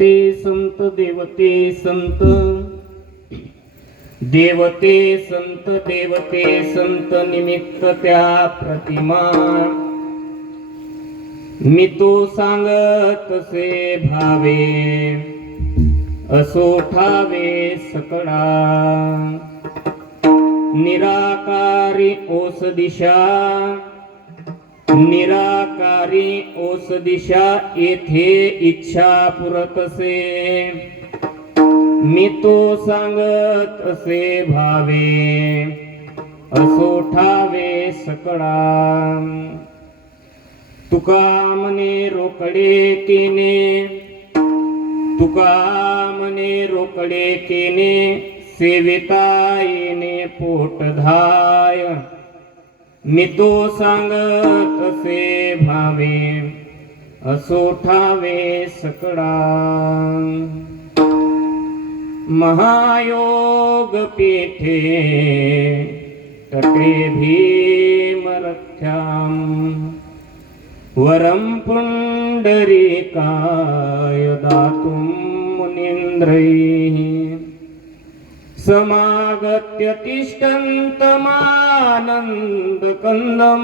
देवते संत देवते संत देवते संत देवते संत निमित्त त्या प्रतिमा मी तो सांगत से भावे असो ठावे सकळा निराकारी ओस दिशा निराकारी ओस दिशा येथे इच्छा पुरतसे मी तो सांगत असे भावे असो ठावे सकळा तुका मने रोकडे केने तुका मने रोकडे केने सेविता येणे पोटधाय मी तो सांगत असे भावे असो ठावे सकळा महायोग पीठे तटे भीमरथ्याम वरम पुंडरीकाय दातुं मुनीन्द्रैः समागत्य तिष्ठन्तमानन्दकन्दं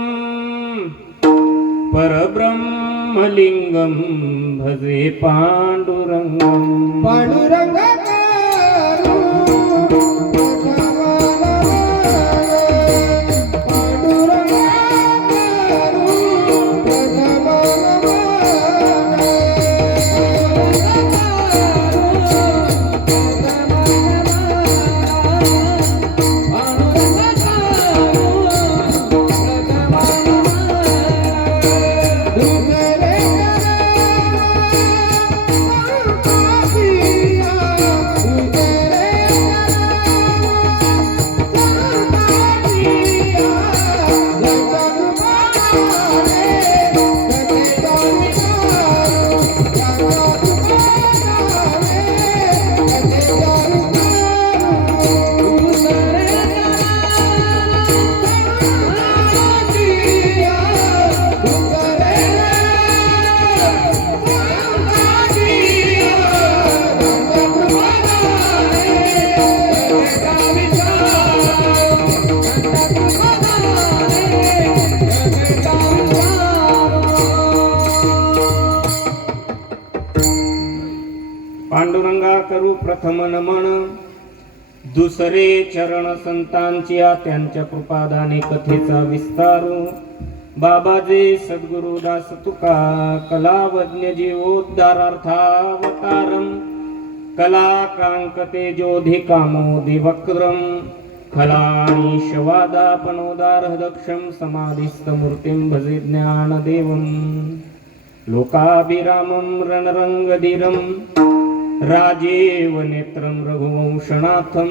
परब्रह्मलिङ्गं भजे पाण्डुरङ्गं पांडुरंगा करू प्रथम नमन दुसरे चरण संतांची त्यांच्या कृपादाने कथेचा विस्तारू बाबाजे सद्गुरुदास तुका कलावज्ञ जीवोद्धारार्थावतारम कलाकांकते ज्योधिकामोदि वक्रम खलाणीशवादापनोदारहदक्षं समाधिस्थमूर्तिं भजे ज्ञानदेवं लोकाभिरामं रणरंगधीरं राजेव नेत्रं रघुवंशनाथं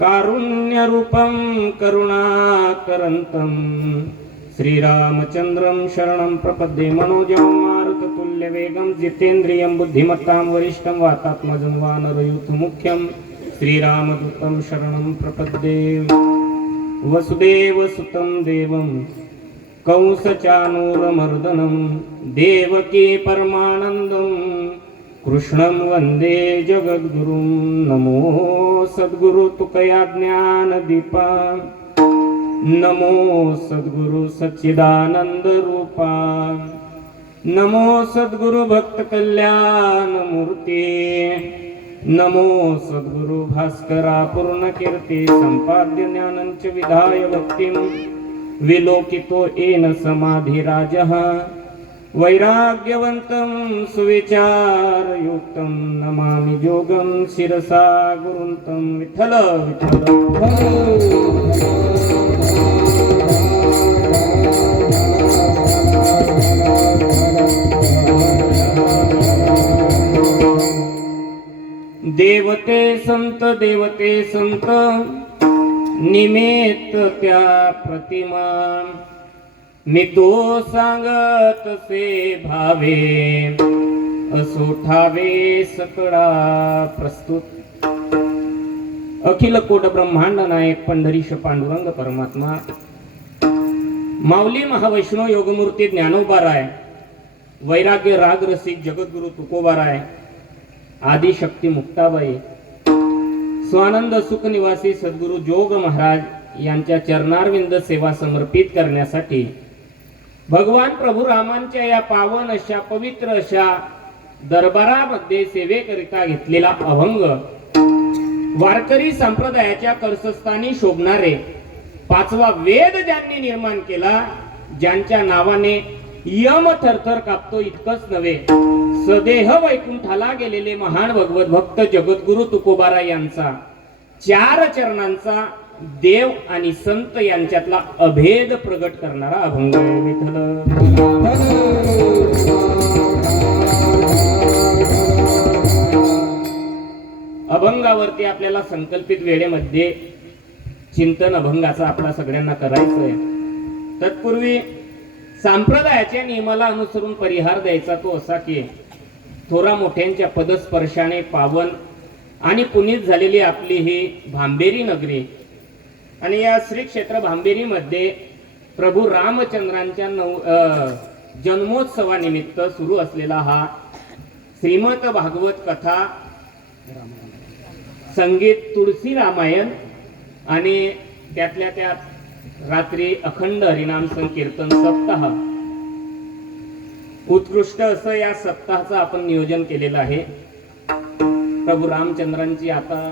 कारुण्यरूपं करुणाकरन्तं श्रीरामचन्द्रं शरणं प्रपद्ये मनोजं मारुततुल्यवेगं जितेन्द्रियं बुद्धिमत्तां वरिष्ठं वातात्मजं वानरयूथमुख्यं श्रीरामदूतं शरणं प्रपद्ये वसुदेवसुतं देवं कंसचाणूरमर्दनं देवकी परमानन्दं कृष्णं वन्दे जगद्गुरुं नमो सद्गुरु तुकया ज्ञानदीपा नमो सद्गुरु सच्चिदानंद रूपा नमो सद्गुरु भक्त कल्याण मूर्ती नमो सद्गुरु भास्करा पूर्ण कीर्ती संपाद्य ज्ञानंच विधाय भक्तिं विलोकितो येन समाधिराजः वैराग्यवन्तं सुविचारयुक्तं नमामि जोगं शिरसा गुरुन्तं विठ्ठल विठ्ठल देवते संत निमित्त त्या प्रतिमा मी तो सांगत से भावे असो ठावे सकळा प्रस्तुत अखिल कोट ब्रह्मांड नायक पंढरीश पांडुरंग परमात्मा माऊली महावैष्णव योगमूर्ती ज्ञानोबा राय वैराग्य राग रसिक जगद्गुरु तुकोबा राय आदिशक्ती मुक्ताबाई, स्वानंद सुख निवासी सद्गुरु जोग महाराज यांच्या चरणारविंद सेवा समर्पित करण्यासाठी भगवान प्रभू रामांच्या या पावन अशा पवित्र अशा दरबारामध्ये सेवेकरिता घेतलेला अभंग, वारकरी संप्रदायाच्या कळसस्थानी शोभणारे पाचवा वेद ज्यांनी निर्माण केला, ज्यांच्या नावाने यम थरथर कापतो इतकंच नव्हे, सदेह वैकुंठाला गेलेले महान भगवत भक्त जगद्गुरु तुकोबाराय यांचा 4 चरणांचा देव आणि संत यांच्यातला अभेद प्रगट करणारा अभंग आहे. विठ्ठल अभंगावरती आपल्याला संकल्पित वेळेमध्ये चिंतन अभंगाचा आपला सगळ्यांना करायचं आहे. तत्पूर्वी संप्रदायाच्या नियमाला अनुसरून परिहार द्यायचा तो असा की थोरा मोठ्यांच्या पदस्पर्शाने पावन आणि पुनीत झालेली आपली ही भांबेरी नगरी आणि या श्री क्षेत्र भांबेरी मध्ये प्रभू रामचंद्रांच्या जन्मोत्सवानिमित्त सुरू असलेला हा श्रीमद भागवत कथा संगीत तुळशी रामायण आणि त्यातल्या त्यात रात्री अखंड हरिनाम संकीर्तन सप्ताह, उत्कृष्ट असं या सप्ताहाचं आपण नियोजन केलेलं आहे. प्रभू रामचंद्रांची आता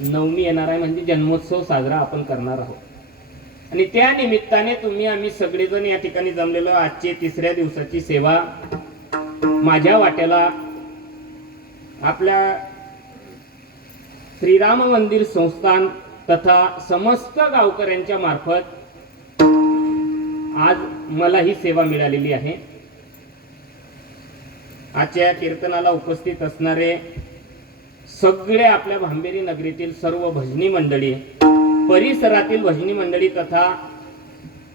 नवमी येणार आहे, म्हणजे जन्मोत्सव साजरा आपण करणार आहोत आणि त्या निमित्ताने तुम्ही आम्ही सगळेजण या ठिकाणी जमलेलो. आजची 3ऱ्या दिवसाची सेवा माझ्या वाट्याला आपल्या श्रीराम मंदिर संस्थान तथा समस्त गावकऱ्यांच्या मार्फत आज मला ही सेवा मिळालेली आहे. आजच्या कीर्तनाला उपस्थित असणारे सगळे आपल्या भांबेरी नगरीतील सर्व भजनी मंडळी, परिसरातील भजनी मंडळी तथा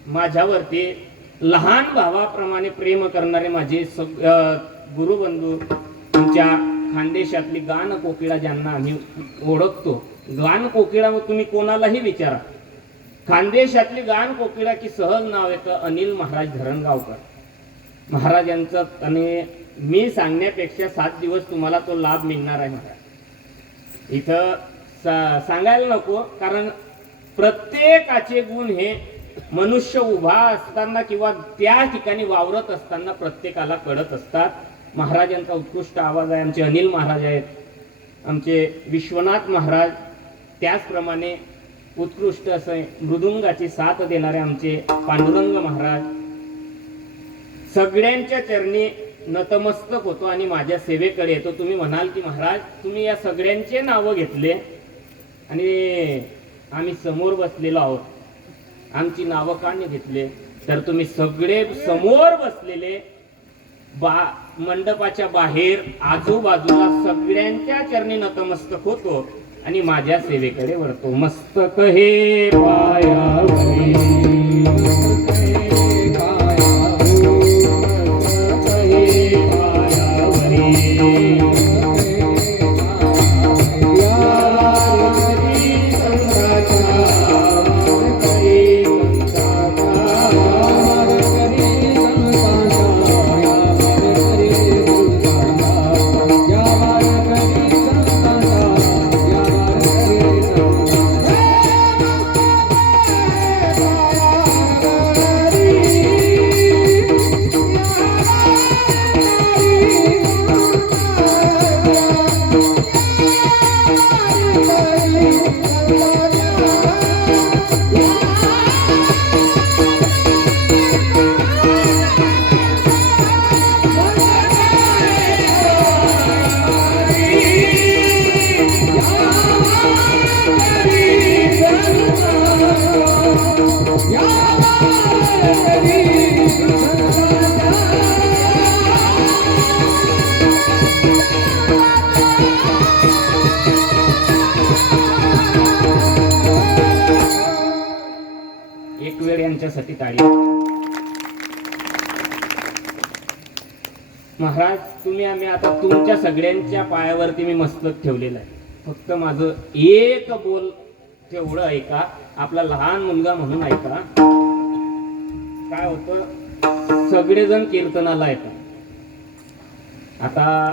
माझ्यावरती लहान भावाप्रमाणे प्रेम करणारे माझे गुरुबंधू, तुमच्या खानदेशातली गान कोकिळा ज्यांना आम्ही ओळखतो. गान कोकिळा तुम्ही कोणालाही विचारा, खानदेशातली गान कोकिळा की सहज नाव येतं अनिल महाराज धरणगावकर महाराजांचं. आणि मी सांगण्यापेक्षा 7 दिवस तुम्हाला तो लाभ मिळणार आहे महाराज. इथं सांगायला नको, कारण प्रत्येकाचे गुण हे मनुष्य उभा असताना किंवा त्या ठिकाणी वावरत असताना प्रत्येकाला कळत असतात. महाराजांचा उत्कृष्ट आवाज आहे. आमचे अनिल महाराज आहेत, आमचे विश्वनाथ महाराज, त्याचप्रमाणे उत्कृष्ट असं मृदुंगाची साथ देणारे आमचे पांडुरंग महाराज. सगळ्यांच्या चरणी नतमस्तक होतो आणि माझ्या सेवेकडे येतो. तुम्ही म्हणाल की महाराज तुम्ही या सगळ्यांचे नावं घेतले आणि आम्ही समोर बसलेलो आहोत, आमची नावं का नाही घेतले? तर तुम्ही सगळे समोर बसलेले मंडपाच्या बाहेर आजूबाजूला सगळ्यांच्या चरणी नतमस्तक होतो आणि माझ्या सेवेकडे वळतो. मस्तक हे पायावरी, एक वेळ यांच्यासाठी ताळी. महाराज तुम्ही आम्ही आता तुमच्या सगळ्यांच्या पायावरती मी मस्तक ठेवलेलं आहे. फक्त माझं एक बोल तेवढं ऐका, आपला लहान मुलगा म्हणून ऐका. काय होतं, सगळेजण कीर्तनाला येतात. आता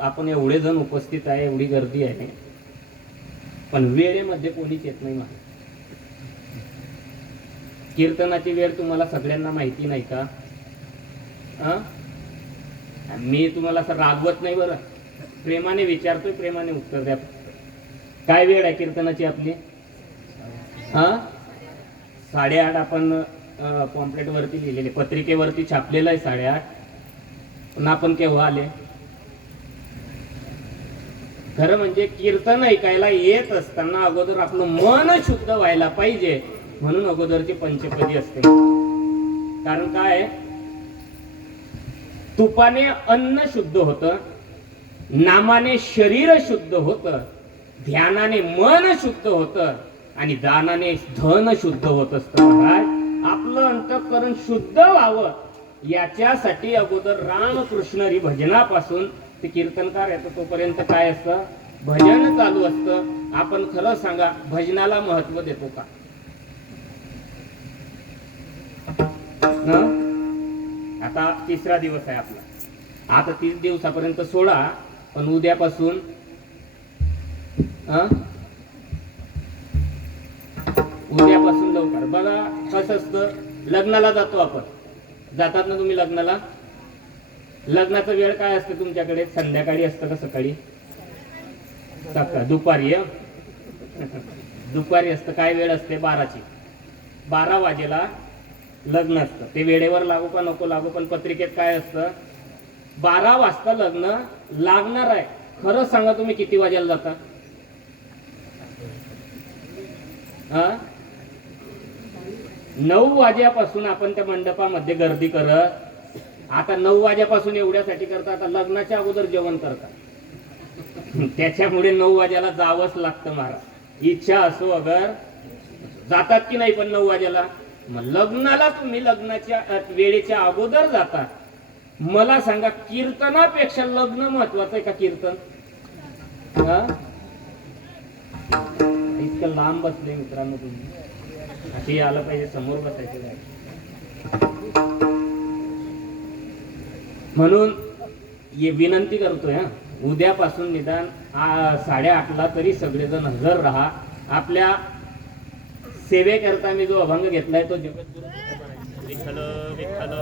आपण एवढे जण उपस्थित आहे, एवढी गर्दी आहे, पण वेळेमध्ये कोणीच येत नाही मला. कीर्तनाची वेळ तुम्हाला सगळ्यांना माहिती नाही का? मी तुम्हाला असं रागवत नाही बरं, प्रेमाने विचारतोय, प्रेमाने उत्तर द्या. काय वेळ आहे कीर्तनाची आपली? 8:30. आपण पॉम्पलेट वरती लिहिलेले, पत्रिकेवरती छापलेलं आहे 8:30. पण आपण केव्हा आले? खरं म्हणजे कीर्तन ऐकायला येत असताना अगोदर आपलं मन शुद्ध व्हायला पाहिजे, म्हणून अगोदरची पंचपदी असते. कारण काय, तुपाने अन्न शुद्ध होतं, नामाने शरीर शुद्ध होतं, ध्यानाने मन शुद्ध होतं आणि दानाने धन शुद्ध होत असतं. महाराज, आपलं अंतःकरण शुद्ध व्हावं याच्यासाठी अगोदर रामकृष्ण हरी भजनापासून ते कीर्तनकार येतो तोपर्यंत काय असतं? भजन चालू असतं. आपण खरं सांगा, भजनाला महत्व देतो का? आता 3रा दिवस आहे आपला. आता 30 दिवसापर्यंत सोडा, पण उद्यापासून लवकर बघा. कसं असतं, लग्नाला जातो आपण, जातात ना तुम्ही लग्नाला? लग्नाचा वेळ काय असतं तुमच्याकडे? संध्याकाळी असतं का सकाळी? दुपारी. दुपारी असतं. काय वेळ असते? 12ची. 12 वाजेला लग्न असतं. ते वेळेवर लागू का नको लागू, पण पत्रिकेत काय असतं? 12 वाजता लग्न लागणार आहे. खरं सांगा, तुम्ही किती वाजेला जाता? 9 वाजेपासून आपण त्या मंडपामध्ये गर्दी करत. आता 9 वाजेपासून एवढ्यासाठी करता, आता लग्नाच्या अगोदर जेवण करता. त्याच्यामुळे 9 वाजेला जावंच लागतं महाराज. इच्छा असो अगर जातात की नाही, पण 9 वाजेला. मग लग्नाला तुम्ही लग्नाच्या वेळेच्या अगोदर जाता. मला सांगा, कीर्तनापेक्षा लग्न महत्वाचं आहे का कीर्तन? इतकं लांब बसले मित्रांनो तुम्ही. अशी आलं पाहिजे, समोर बसायचं. म्हणून विनंती करतोय, उद्यापासून निदान 8:30ला तरी सगळेजण हजर राहा. आपल्या सेवेकरता मी जो अभंग घेतलाय तो जगद्गुरु विठ्ठल विठ्ठल.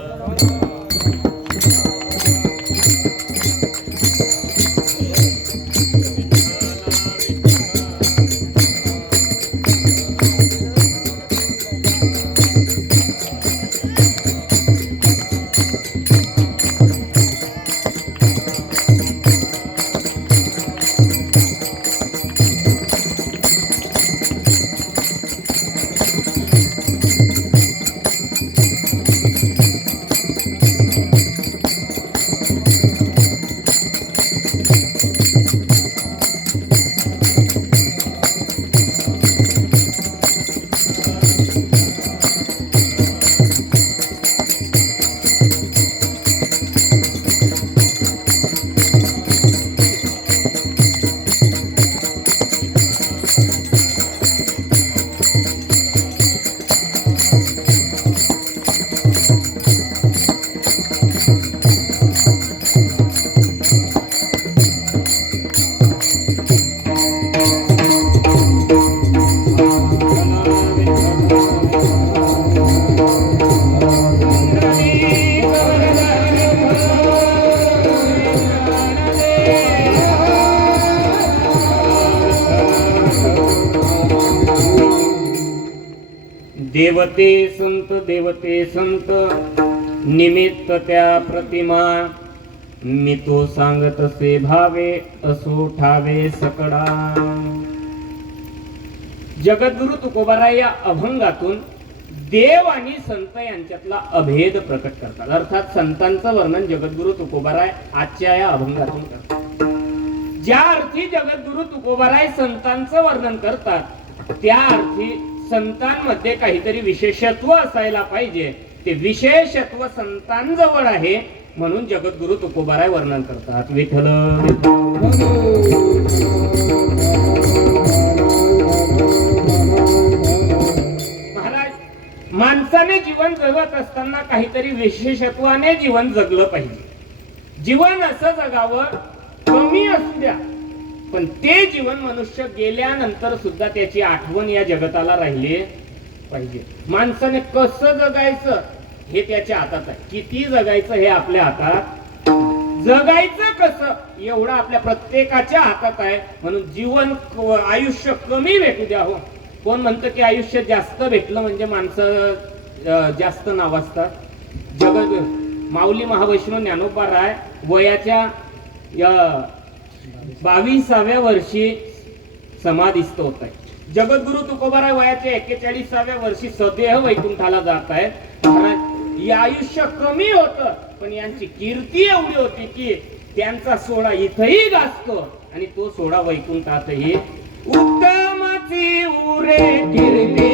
देवते संत निमित्त त्या प्रतिमा. मी तो सांगत से भावे असो ठावे सकडा. जगद्गुरु तुकोबाराय या अभंगातून देव आणि संत यांच्यातला अभेद प्रकट करतात. अर्थात संतांचं वर्णन जगद्गुरु तुकोबाराय आजच्या या अभंगातून करतात. ज्या अर्थी जगद्गुरु तुकोबाराय संतांचं वर्णन करतात, त्या अर्थी संतांमध्ये काहीतरी विशेषत्व असायला पाहिजे. ते विशेषत्व संतांजवळ आहे, म्हणून जगद्गुरु तुकोबाराय वर्णन करतात. विठ्ठल महाराज, माणसाने जीवन जगत असताना काहीतरी विशेषत्वाने जीवन जगलं पाहिजे. जीवन असं जगावं कमी असू द्या, पण ते जीवन मनुष्य गेल्यानंतर सुद्धा त्याची आठवण या जगताला राहिली पाहिजे. माणसाने कसं जगायचं हे त्याच्या हातात आहे. किती जगायचं हे आपल्या हातात. जगायचं कसं एवढं आपल्या प्रत्येकाच्या हातात आहे. म्हणून जीवन आयुष्य कमी भेटू द्या. हो, कोण म्हणतं की आयुष्य जास्त भेटलं म्हणजे माणसं जास्त नावाजतात. जगत माऊली महावैष्णव ज्ञानोबा राय वयाच्या 22व्या वर्षी समाधीस्थ होत आहे. जगद्गुरु तुकोबाराय वयाच्या 41व्या वर्षी सदेह वैकुंठाला जात आहेत. या आयुष्य कमी होतं, पण यांची कीर्ती एवढी होती की त्यांचा सोहळा इथंही गाजतो आणि तो सोहळा वैकुंठातही. उत्तमाची उरे कीर्ती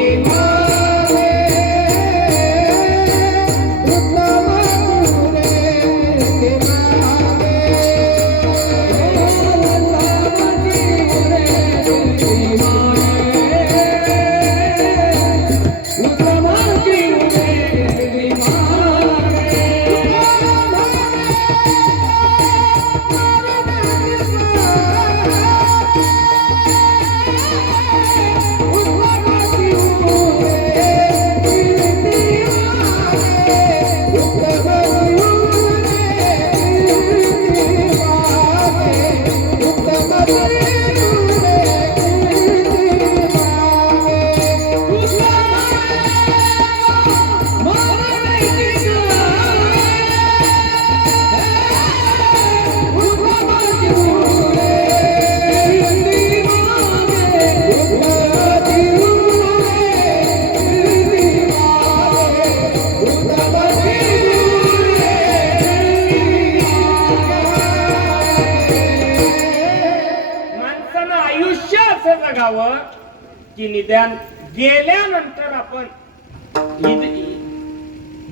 की निदान गेल्यानंतर आपण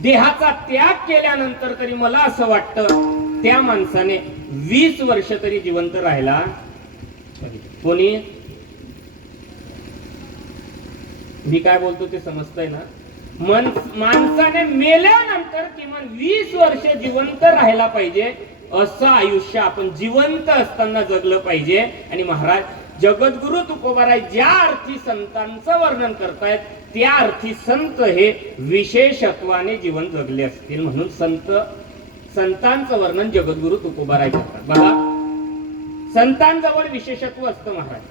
देहाचा त्याग केल्यानंतर तरी मला असं वाटतं त्या माणसाने 20 वर्ष तरी जिवंत राहिला. कोणी मी काय बोलतो ते समजतंय ना. माणसाने मेल्यानंतर किमान 20 वर्ष जिवंत राहायला पाहिजे. असं आयुष्य आपण जिवंत असताना जगलं पाहिजे. आणि महाराज जगद्गुरु तुकोबाराय ज्या अर्थी संतांचं वर्णन करतायत त्या अर्थी संत हे विशेषत्वाने जीवन जगले असतील. म्हणून संतांचं वर्णन जगद्गुरु तुकोबाराय करतात. बघा, संतांजवळ विशेषत्व असतं महाराज.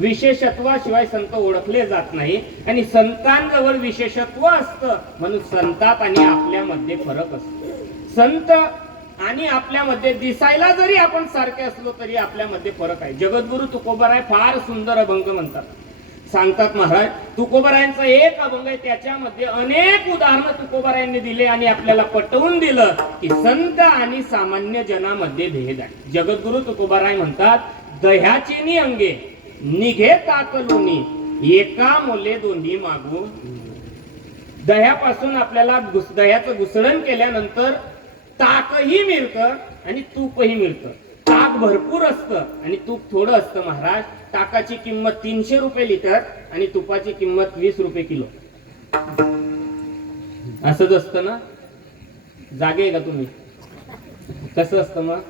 विशेषत्वाशिवाय संत ओळखले जात नाही. आणि संतांजवळ विशेषत्व असतं म्हणून संतात आणि आपल्यामध्ये फरक असतो. संत आणि आपल्यामध्ये दिसायला जरी आपण सारखे असलो तरी आपल्यामध्ये फरक आहे. जगद्गुरु तुकोबाराय फार सुंदर अभंग म्हणतात, सांगतात महाराज. तुकोबारायांचा एक अभंग आहे, त्याच्यामध्ये अनेक उदाहरणं तुकोबारायांनी दिले आणि आपल्याला पटवून दिलं की संत आणि सामान्य जनामध्ये भेद आहे. जगद्गुरु तुकोबाराय म्हणतात, दह्याची नि अंगे निघे ताकलोनी एका मोले दोन्ही मागू. दह्यापासून आपल्याला दह्याचं घुसळण केल्यानंतर ताकही मिळतं आणि तूपही मिळतं. ताक भरपूर असतं आणि तूप थोडं असतं महाराज. ताकाची किंमत 300 रुपये लिटर आणि तुपाची किंमत 20 रुपये किलो. असंच असतं ना. जागे आहे का तुम्ही? कसं असतं मग?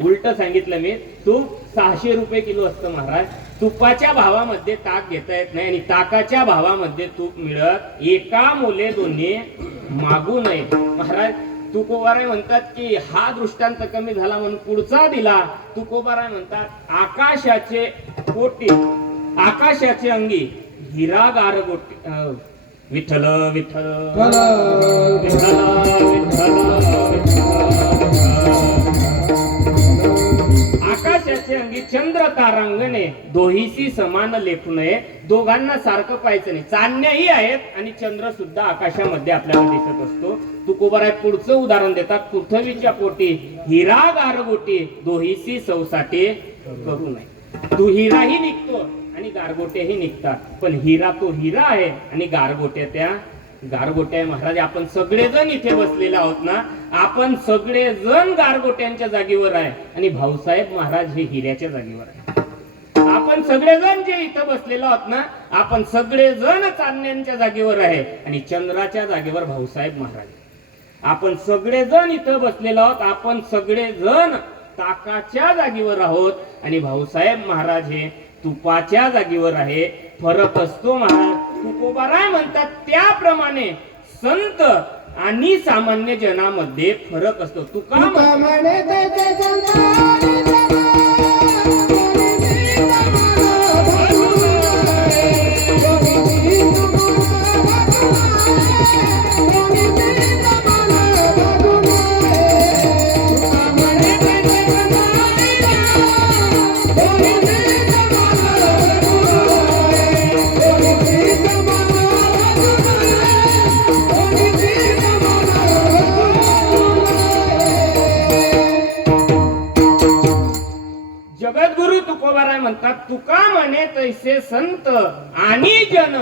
उलट सांगितलं मी. तूप 600 रुपये किलो असतं महाराज. तुपाच्या भावामध्ये ताक घेता येत नाही आणि ताकाच्या भावामध्ये तूप मिळत. एका मोले दोन्ही मागू नये महाराज. तुकोबाराय म्हणतात की हा दृष्टांत कमी झाला म्हणून पुढचा दिला. तुकोबाराय म्हणतात, आकाशाचे कोटी आकाशाचे अंगी हिरा गारगोटी. विठ्ठल विठ्ठल विठ्ठल विठ्ठल. आकाशाचे अंगी चंद्र तारांगणे दोहीसी समान लेखू नये. दोघांना सारखं पाहायचं नाही. चांदण्याही आहेत आणि चंद्र सुद्धा आकाशामध्ये आपल्याला दिसत असतो. तुकोबाराय पुढचं उदाहरण देतात, पृथ्वीच्या पोटी हिरा गारगोटी दोहीसी सौसाटे करू नये. तू हिराही निघतो आणि गारगोट्याही निघतात, पण हिरा तो हिरा आहे आणि गारगोट्या त्या गारगोट्या आहे. महाराज आपण सगळेजण इथे बसलेले आहोत ना, आपण सगळेजण गारगोट्यांच्या जागेवर आहे आणि भाऊसाहेब महाराज हे हिऱ्याच्या जागेवर आहे. आपण सगळेजण जे इथं बसलेलो आहोत ना, आपण सगळेजण चांदण्यांच्या जागेवर आहे आणि चंद्राच्या जागेवर भाऊसाहेब महाराज. आपण सगळेजण इथं बसलेलो आहोत, आपण सगळेजण ताकाच्या जागेवर आहोत आणि भाऊसाहेब महाराज हे तुपाच्या जागेवर आहे. फरक असतो महाराज. तुकोबाराय म्हणतात त्याप्रमाणे संत आणि सामान्य जनामध्ये फरक असतो. तुका म्हणे जगद्गुरु तुकोबाराय म्हणतात तुका म्हणे तैसे संत आणि जन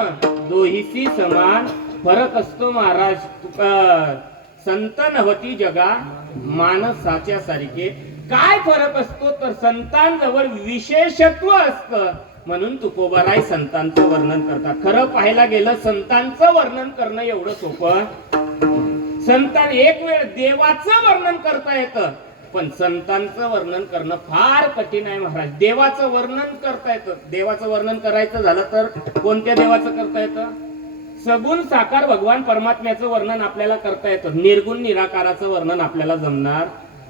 दोहीसी समान फरक असतो महाराज. तुका संत नव्हती जगा माणसाच्या सारखे. काय फरक असतो तर संतांजवळ विशेषत्व असतं म्हणून तुकोबाराय संतांचं वर्णन करतात. खरं पाहायला गेलं संतांचं वर्णन करणं एवढं सोपं. संतां एक वेळ देवाचं वर्णन करता येतं पण संतांचं वर्णन करणं फार कठीण आहे महाराज. देवाचं वर्णन करता येतं. देवाचं वर्णन करायचं झालं तर कोणत्या देवाचं करता येतं? सगुण साकार भगवान परमात्म्याचं वर्णन आपल्याला करता येतं. निर्गुण निराकाराचं वर्णन आपल्याला जमणार.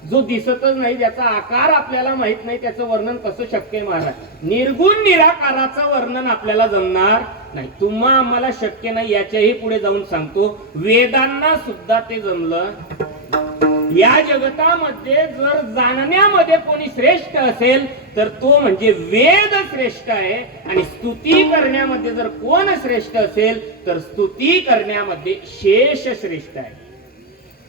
जो दिसतच नाही ज्याचा आकार आपल्याला माहित नाही त्याचं वर्णन कसं शक्य आहे महाराज? निर्गुण निराकाराचं वर्णन आपल्याला जमणार नाही. तुम्हा आम्हाला शक्य नाही. याच्याही पुढे जाऊन सांगतो वेदांना सुद्धा ते जमलं. या जगतामध्ये जर जाणण्यामध्ये कोणी श्रेष्ठ असेल तर तो म्हणजे वेद श्रेष्ठ आहे. आणि स्तुती करण्यामध्ये जर कोण श्रेष्ठ असेल तर स्तुती करण्यामध्ये शेष श्रेष्ठ आहे.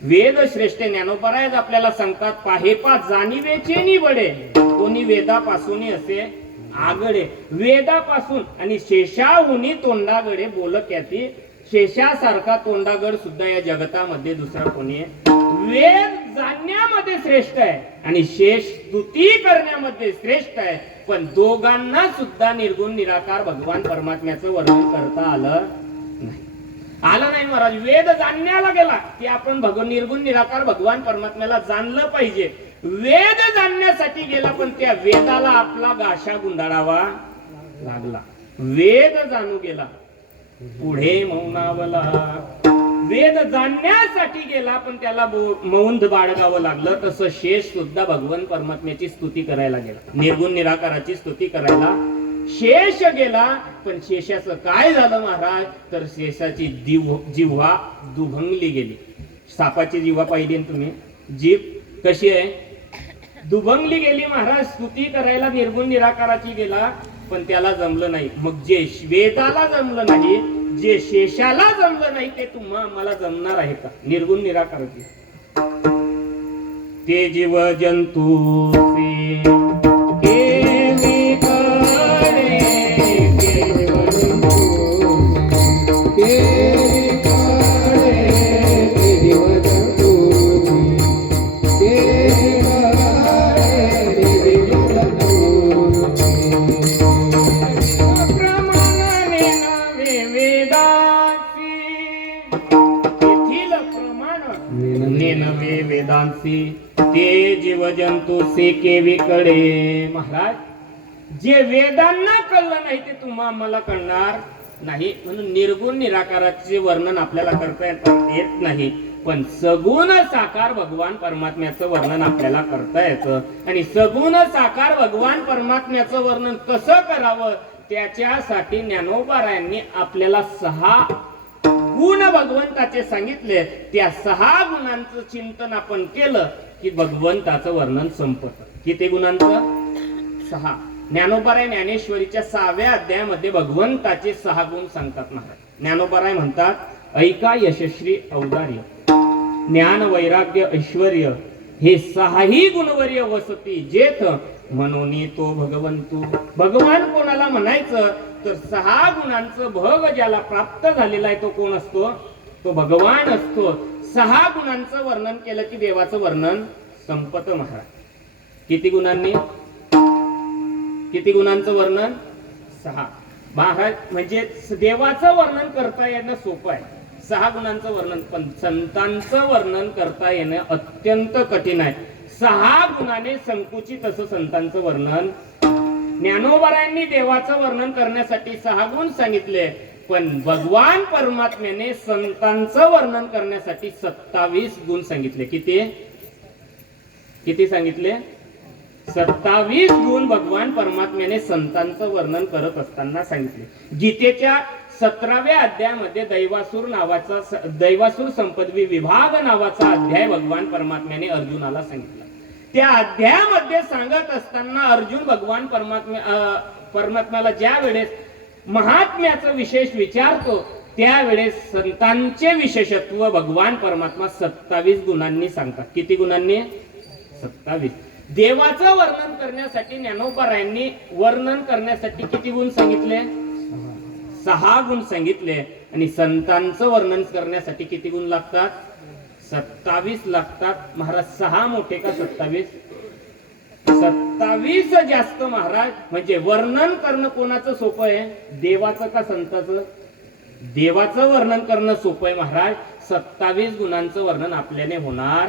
वेद श्रेष्ठ ज्ञानोबरायच आपल्याला सांगतात पाहेपा जाणीवेचे निवडे कोणी वेदापासून असे आगडे. वेदापासून आणि शेषाहुनी तोंडागडे बोलक्याती. शेषासारखा तोंडागड सुद्धा या जगतामध्ये दुसरा कोणी आहे. वेद जाणण्यामध्ये श्रेष्ठ आहे आणि शेष स्तुती करण्यामध्ये श्रेष्ठ आहे. पण दोघांना सुद्धा निर्गुण निराकार भगवान परमात्म्याचं वर्णन करता आलं नाही महाराज. वेद जाणण्याला गेला की आपण निर्गुण निराकार भगवान परमात्म्याला जाणलं पाहिजे. वेद जाणण्यासाठी गेला पण त्या वेदाला आपला गाशा गुंडाळावा लागला. वेद जाणू गेला पुढे मौनावला. वेद जाणण्यासाठी गेला पण त्याला मौन बाळगावं लागलं. तसं शेष सुद्धा भगवान परमात्म्याची स्तुती करायला गेला. निर्गुण निराकाराची स्तुती करायला शेष गेला. पण शेषाचं काय झालं महाराज तर शेषाची जिव्हा दुभंगली गेली. सापाची जिव्हा पाहिली तुम्ही. जीभ कशी आहे? दुभंगली गेली महाराज. स्तुती करायला निर्गुण निराकाराची गेला पण त्याला जमलं नाही. मग जे वेदाला जमलं नाही जे शेषाला जमलं नाही ते तुम्हा आम्हाला जमणार आहे का? निर्गुण निराकाराची ते जीव जंतू ते जीव जंतू से केवीकडे. महाराज जे वेदांना कळलं नाही ते तुम्हा आम्हाला कळणार नाही. म्हणून निर्गुण निराकाराचे वर्णन आपल्याला करता येत नाही पण सगुण साकार भगवान परमात्म्याचं वर्णन आपल्याला करता येतं. आणि सगुण साकार भगवान परमात्म्याचं वर्णन कसं करावं त्याच्यासाठी ज्ञानोबारायांनी आपल्याला 6 गुण भगवंताचे सांगितले. त्या 6 गुणांचं चिंतन आपण केलं की भगवंताचं वर्णन संपतं. किती गुणांचं? 6. ज्ञानोबाराय ज्ञानेश्वरीच्या 6व्या अध्यायामध्ये भगवंताचे 6 गुण सांगतात महाराज. ज्ञानोबाराय म्हणतात ऐका यशस्वी औदार्य ज्ञान वैराग्य ऐश्वर्य हे 6ही गुणवर्य वसती जेथ म्हणून तो भगवंतू. भगवान कोणाला म्हणायचं तर 6 गुणांचं भोग ज्याला प्राप्त झालेला आहे तो कोण असतो? तो भगवान असतो. 6 गुणांचं वर्णन केलं की देवाचं वर्णन संपत महाराज. किती गुणांनी? किती गुणांचं वर्णन? 6 महाराज. म्हणजे देवाचं वर्णन करता येणं सोपं आहे 6 गुणांचं वर्णन. पण संतांचं वर्णन करता येणं अत्यंत कठीण आहे. 6 गुणाने संकुचित असं संतांचं वर्णन. ज्ञानोबारायांनी देवाचं वर्णन करण्यासाठी 6 गुण सांगितले, पण भगवान परमात्म्याने संतांचं वर्णन करण्यासाठी 27 गुण सांगितले. किती किती सांगितले? 27 गुण भगवान परमात्म्याने संतांचं वर्णन करत असताना सांगितले. गीतेच्या 17व्या अध्यायामध्ये दैवासुर संपदवी विभाग नावाचा अध्याय भगवान परमात्म्याने अर्जुनाला सांगितला. त्या अध्यायामध्ये सांगत असताना अर्जुन भगवान परमात्म्याला ज्या वेळेस महात्म्याचा विशेष विचारतो, त्यावेळेस संतांचे विशेषत्व भगवान परमात्मा 27 गुणांनी सांगतात. किती गुणांनी? 27. देवाचं वर्णन करण्यासाठी ज्ञानोबारायांनी वर्णन करण्यासाठी किती गुण सांगितले? 6 गुण सांगितले. आणि संतांचं वर्णन करण्यासाठी किती गुण लागतात? 27 लागतात. महाराज 6 मोठे का 27? 27 जास्त महाराज. म्हणजे वर्णन करणं कोणाचं सोपं आहे? देवाचं का संताचं? देवाचं वर्णन करणं सोपं आहे महाराज. 27 गुणांचं वर्णन आपल्याने होणार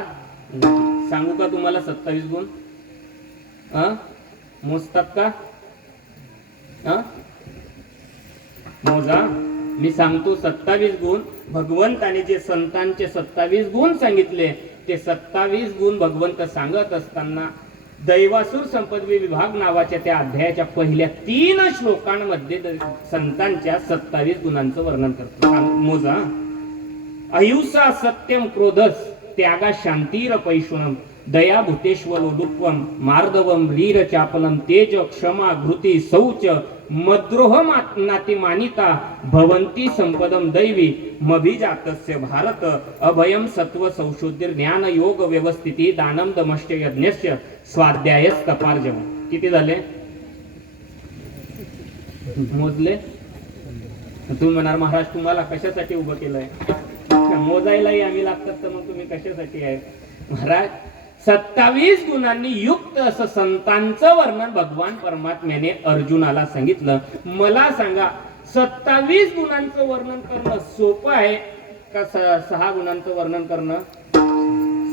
नाही. सांगू का तुम्हाला 27 गुण? मोजतात का? मोजा. मी सांगतो 27 गुण. भगवंताने जे संतांचे 27 गुण सांगितले, ते 27 गुण भगवंत सांगत असताना दैवासुर संपदवी विभाग नावाच्या त्या अध्यायाच्या पहिल्या 3 श्लोकांमध्ये संतांच्या 27 गुणांचं वर्णन करतो. मोजा. अहिंसा सत्यम क्रोधस त्यागा शांतीर पैशुनम दया भूतेश्वरोदुत्वम मार्दवम वीर चापलम तेज क्षमा घृती शौच मद्रोह नाती मानिता भवंती संपदम दैवी मभिजातस्य भारत अभयम सत्व संशुद्धिर ज्ञान योग व्यवस्थिती दानम दमश्च यज्ञस्य स्वाध्यायस तपार्जम. किती झाले? मोजले? तुम्ही म्हणाल महाराज तुम्हाला कशासाठी उभं केलंय? मोजायलाही आम्ही लागतात, तर मग तुम्ही कशासाठी आहे? महाराज 27 गुणांनी युक्त असं संतांचं वर्णन भगवान परमात्म्याने अर्जुनाला सांगितलं. मला सांगा 27 गुणांचं वर्णन करणं सोपं आहे का 6 गुणांचं वर्णन करणं?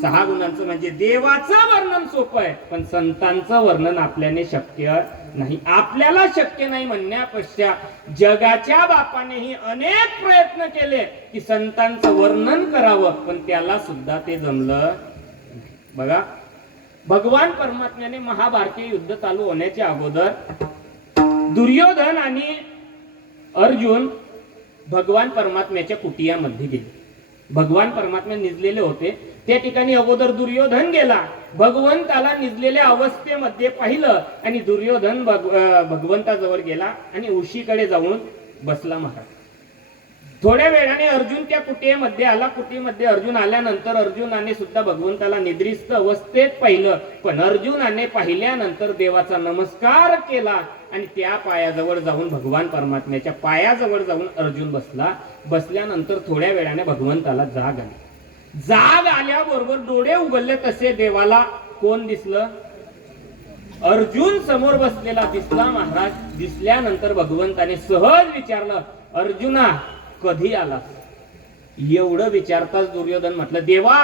6 गुणांचं म्हणजे देवाचं वर्णन सोपं आहे, पण संतांचं वर्णन आपल्याने शक्य नाही. आपल्याला शक्य नाही म्हणण्यापेक्षा जगाच्या बापानेही अनेक प्रयत्न केले की संतांचं वर्णन करावं, पण त्याला सुद्धा ते जमलं. बघा, भगवान परमात्म्याने महाभारतीय युद्ध चालू होण्याच्या अगोदर दुर्योधन आणि अर्जुन भगवान परमात्म्याच्या कुटियामध्ये गेले. भगवान परमात्मा निजलेले होते त्या ठिकाणी. अगोदर दुर्योधन गेला, भगवंताला निजलेल्या अवस्थेमध्ये पाहिलं आणि दुर्योधन भगवंताजवळ गेला आणि उशीकडे जाऊन बसला. महाराज थोड्या वेळाने अर्जुन त्या कुटियेमध्ये आला. कुटियेमध्ये अर्जुन आल्यानंतर अर्जुनाने सुद्धा भगवंताला निद्रिस्त अवस्थेत पाहिलं, पण अर्जुनाने पाहिल्यानंतर देवाचा नमस्कार केला आणि त्या पायाजवळ जाऊन भगवान परमात्म्याच्या पायाजवळ जाऊन अर्जुन बसला. बसल्यानंतर थोड्या वेळाने भगवंताला जाग आली. जाग आल्याबरोबर डोळे उघडले तसे देवाला कोण दिसलं? अर्जुन समोर बसलेला दिसला. महाराज दिसल्यानंतर भगवंताने सहज विचारलं, अर्जुना कधी आलास? एवढं विचारताच दुर्योधन म्हटलं, देवा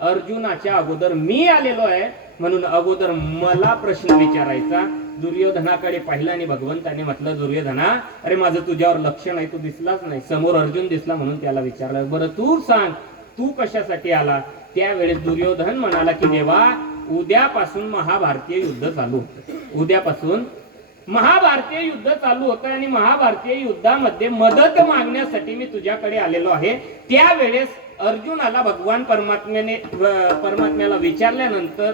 अर्जुनाच्या अगोदर मी आलेलो आहे, म्हणून अगोदर मला प्रश्न विचारायचा. दुर्योधनाकडे पाहिलं आणि भगवंताने म्हटलं, दुर्योधना अरे माझं तुझ्यावर लक्ष नाही, तू दिसलाच नाही. समोर अर्जुन दिसला म्हणून त्याला विचारलं, बरं तू सांग तू कशासाठी आला? त्यावेळेस दुर्योधन म्हणाला की देवा उद्यापासून महाभारतीय युद्ध चालू होतं. उद्यापासून महाभारतीय युद्ध चालू होतं आणि महाभारतीय युद्धामध्ये मदत मागण्यासाठी मी तुझ्याकडे आलेलो आहे. त्यावेळेस अर्जुनाला भगवान परमात्म्याला विचारल्यानंतर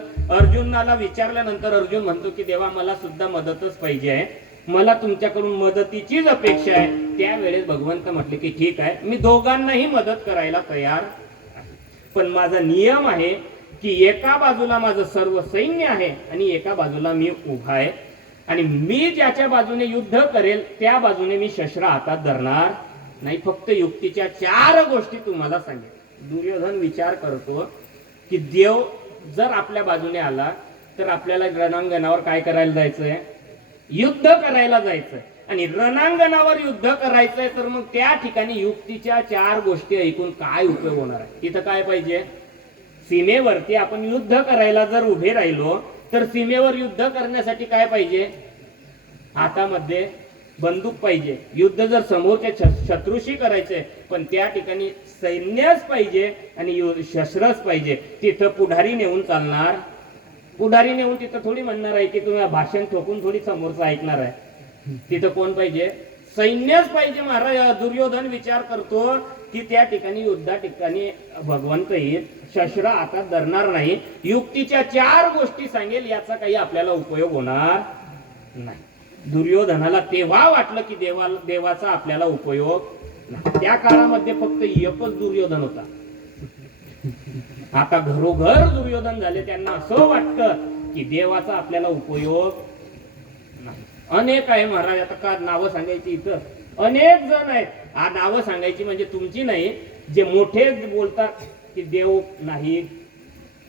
अर्जुन म्हणतो की देवा मला सुद्धा मदतच पाहिजे आहे, मला तुमच्याकडून मदतीचीच अपेक्षा आहे. त्यावेळेस भगवंत म्हटले की ठीक आहे, मी दोघांनाही मदत करायला तयार आहे, पण माझा नियम आहे की एका बाजूला माझं सर्व सैन्य आहे आणि एका बाजूला मी उभा आहे आणि मी ज्याच्या बाजूने युद्ध करेल त्या बाजूने मी शस्त्र हातात धरणार नाही. फक्त युक्तीच्या 4 गोष्टी तुम्हाला सांगेल. दुर्योधन विचार करतो की देव जर आपल्या बाजूने आला तर आपल्याला रणांगणावर काय करायला जायचंय? युद्ध करायला जायचंय. आणि रणांगणावर युद्ध करायचंय तर मग त्या ठिकाणी युक्तीच्या 4 गोष्टी ऐकून काय उपयोग होणार आहे? तिथं काय पाहिजे? सीमेवरती आपण युद्ध करायला जर उभे राहिलो तर सीमेवर युद्ध करण्यासाठी काय पाहिजे? हातामध्ये बंदूक पाहिजे. युद्ध जर समोरच्या शत्रूशी करायचंय पण त्या ठिकाणी सैन्यच पाहिजे आणि शस्त्रच पाहिजे. तिथं पुढारी नेऊन चालणार? पुढारी नेऊन तिथं थोडी म्हणणार आहे की तुम्ही भाषण ठोकून थोडी समोरचं ऐकणार आहे. तिथं कोण पाहिजे? सैन्यच पाहिजे. महाराज दुर्योधन विचार करतो की त्या ठिकाणी युद्धा ठिकाणी भगवंत येईल, शस्त्र हातात धरणार नाही, युक्तीच्या 4 गोष्टी सांगेल, याचा काही आपल्याला उपयोग होणार नाही. दुर्योधनाला तेव्हा वाटलं की देवाचा आपल्याला उपयोग नाही. त्या काळामध्ये फक्त एकच दुर्योधन होता. आता घरोघर दुर्योधन झाले. त्यांना असं वाटतं की देवाचा आपल्याला उपयोग नाही. अनेक आहे महाराज. आता का नावं सांगायची? इथं अनेक जण आहेत. हा नावं सांगायची म्हणजे तुमची नाही, जे मोठे बोलतात की देव नाही,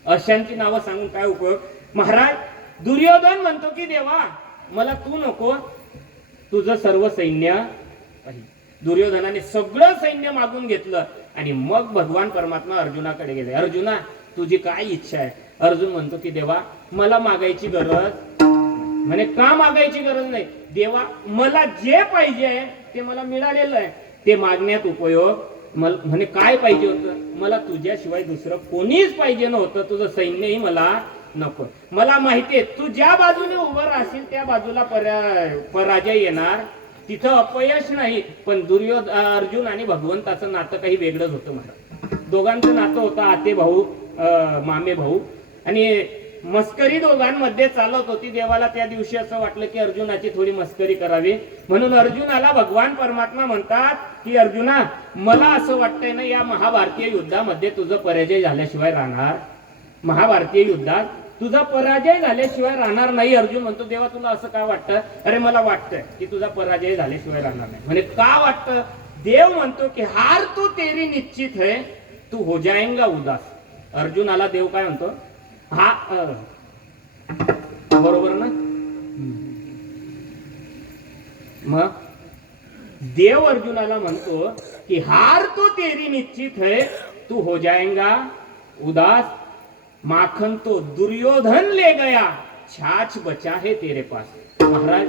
अशांची नावं सांगून काय उपयोग? महाराज दुर्योधन म्हणतो की देवा मला तू नको, तुझं सर्व सैन्य पाहिजे. दुर्योधनाने सगळं सैन्य मागून घेतलं आणि मग भगवान परमात्मा अर्जुनाकडे गेले. अर्जुना तुझी काय इच्छा आहे? अर्जुन म्हणतो की देवा मला मागायची गरज म्हणे. का मागायची गरज नाही? देवा मला जे पाहिजे ते मला मिळालेलं आहे, ते मागण्यात उपयोग म्हणे. काय पाहिजे होतं? मला तुझ्याशिवाय दुसरं कोणीच पाहिजे नव्हतं, तुझं सैन्यही मला नको. मला माहितीये तू ज्या बाजूने उभं राहशील त्या बाजूला पराजय येणार, तिथं अपयश नाही. पण अर्जुन आणि भगवंताचं नातं काही वेगळंच होतं महाराज. दोघांचं नातं होतं आते भाऊ मामे भाऊ, आणि मस्करी दोघांमध्ये चालत होती. देवाला त्या दिवशी असं वाटलं की अर्जुनाची थोडी मस्करी करावी, म्हणून अर्जुनाला भगवान परमात्मा म्हणतात की अर्जुना मला असं वाटतंय ना या महाभारतीय युद्धामध्ये तुझं पराजय झाल्याशिवाय राहणार. महाभारतीय युद्धात तुझा पराजय झाल्याशिवाय राहणार नाही. अर्जुन म्हणतो देवा तुला असं का वाटतं? अरे मला वाटतंय की तुझा पराजय झाल्याशिवाय राहणार नाही. म्हणजे का वाटतं? देव म्हणतो की हार तो तेरी निश्चित है, तू हो जाएगा उदास. अर्जुनाला देव काय म्हणतो? हा बरोबर ना? मग देव अर्जुनाला म्हणतो की हार तो तेरी निश्चित है, तू हो जाएगा उदास. माखन तो दुर्योधन ले गया, छाछ बचा है तेरे पास. महाराज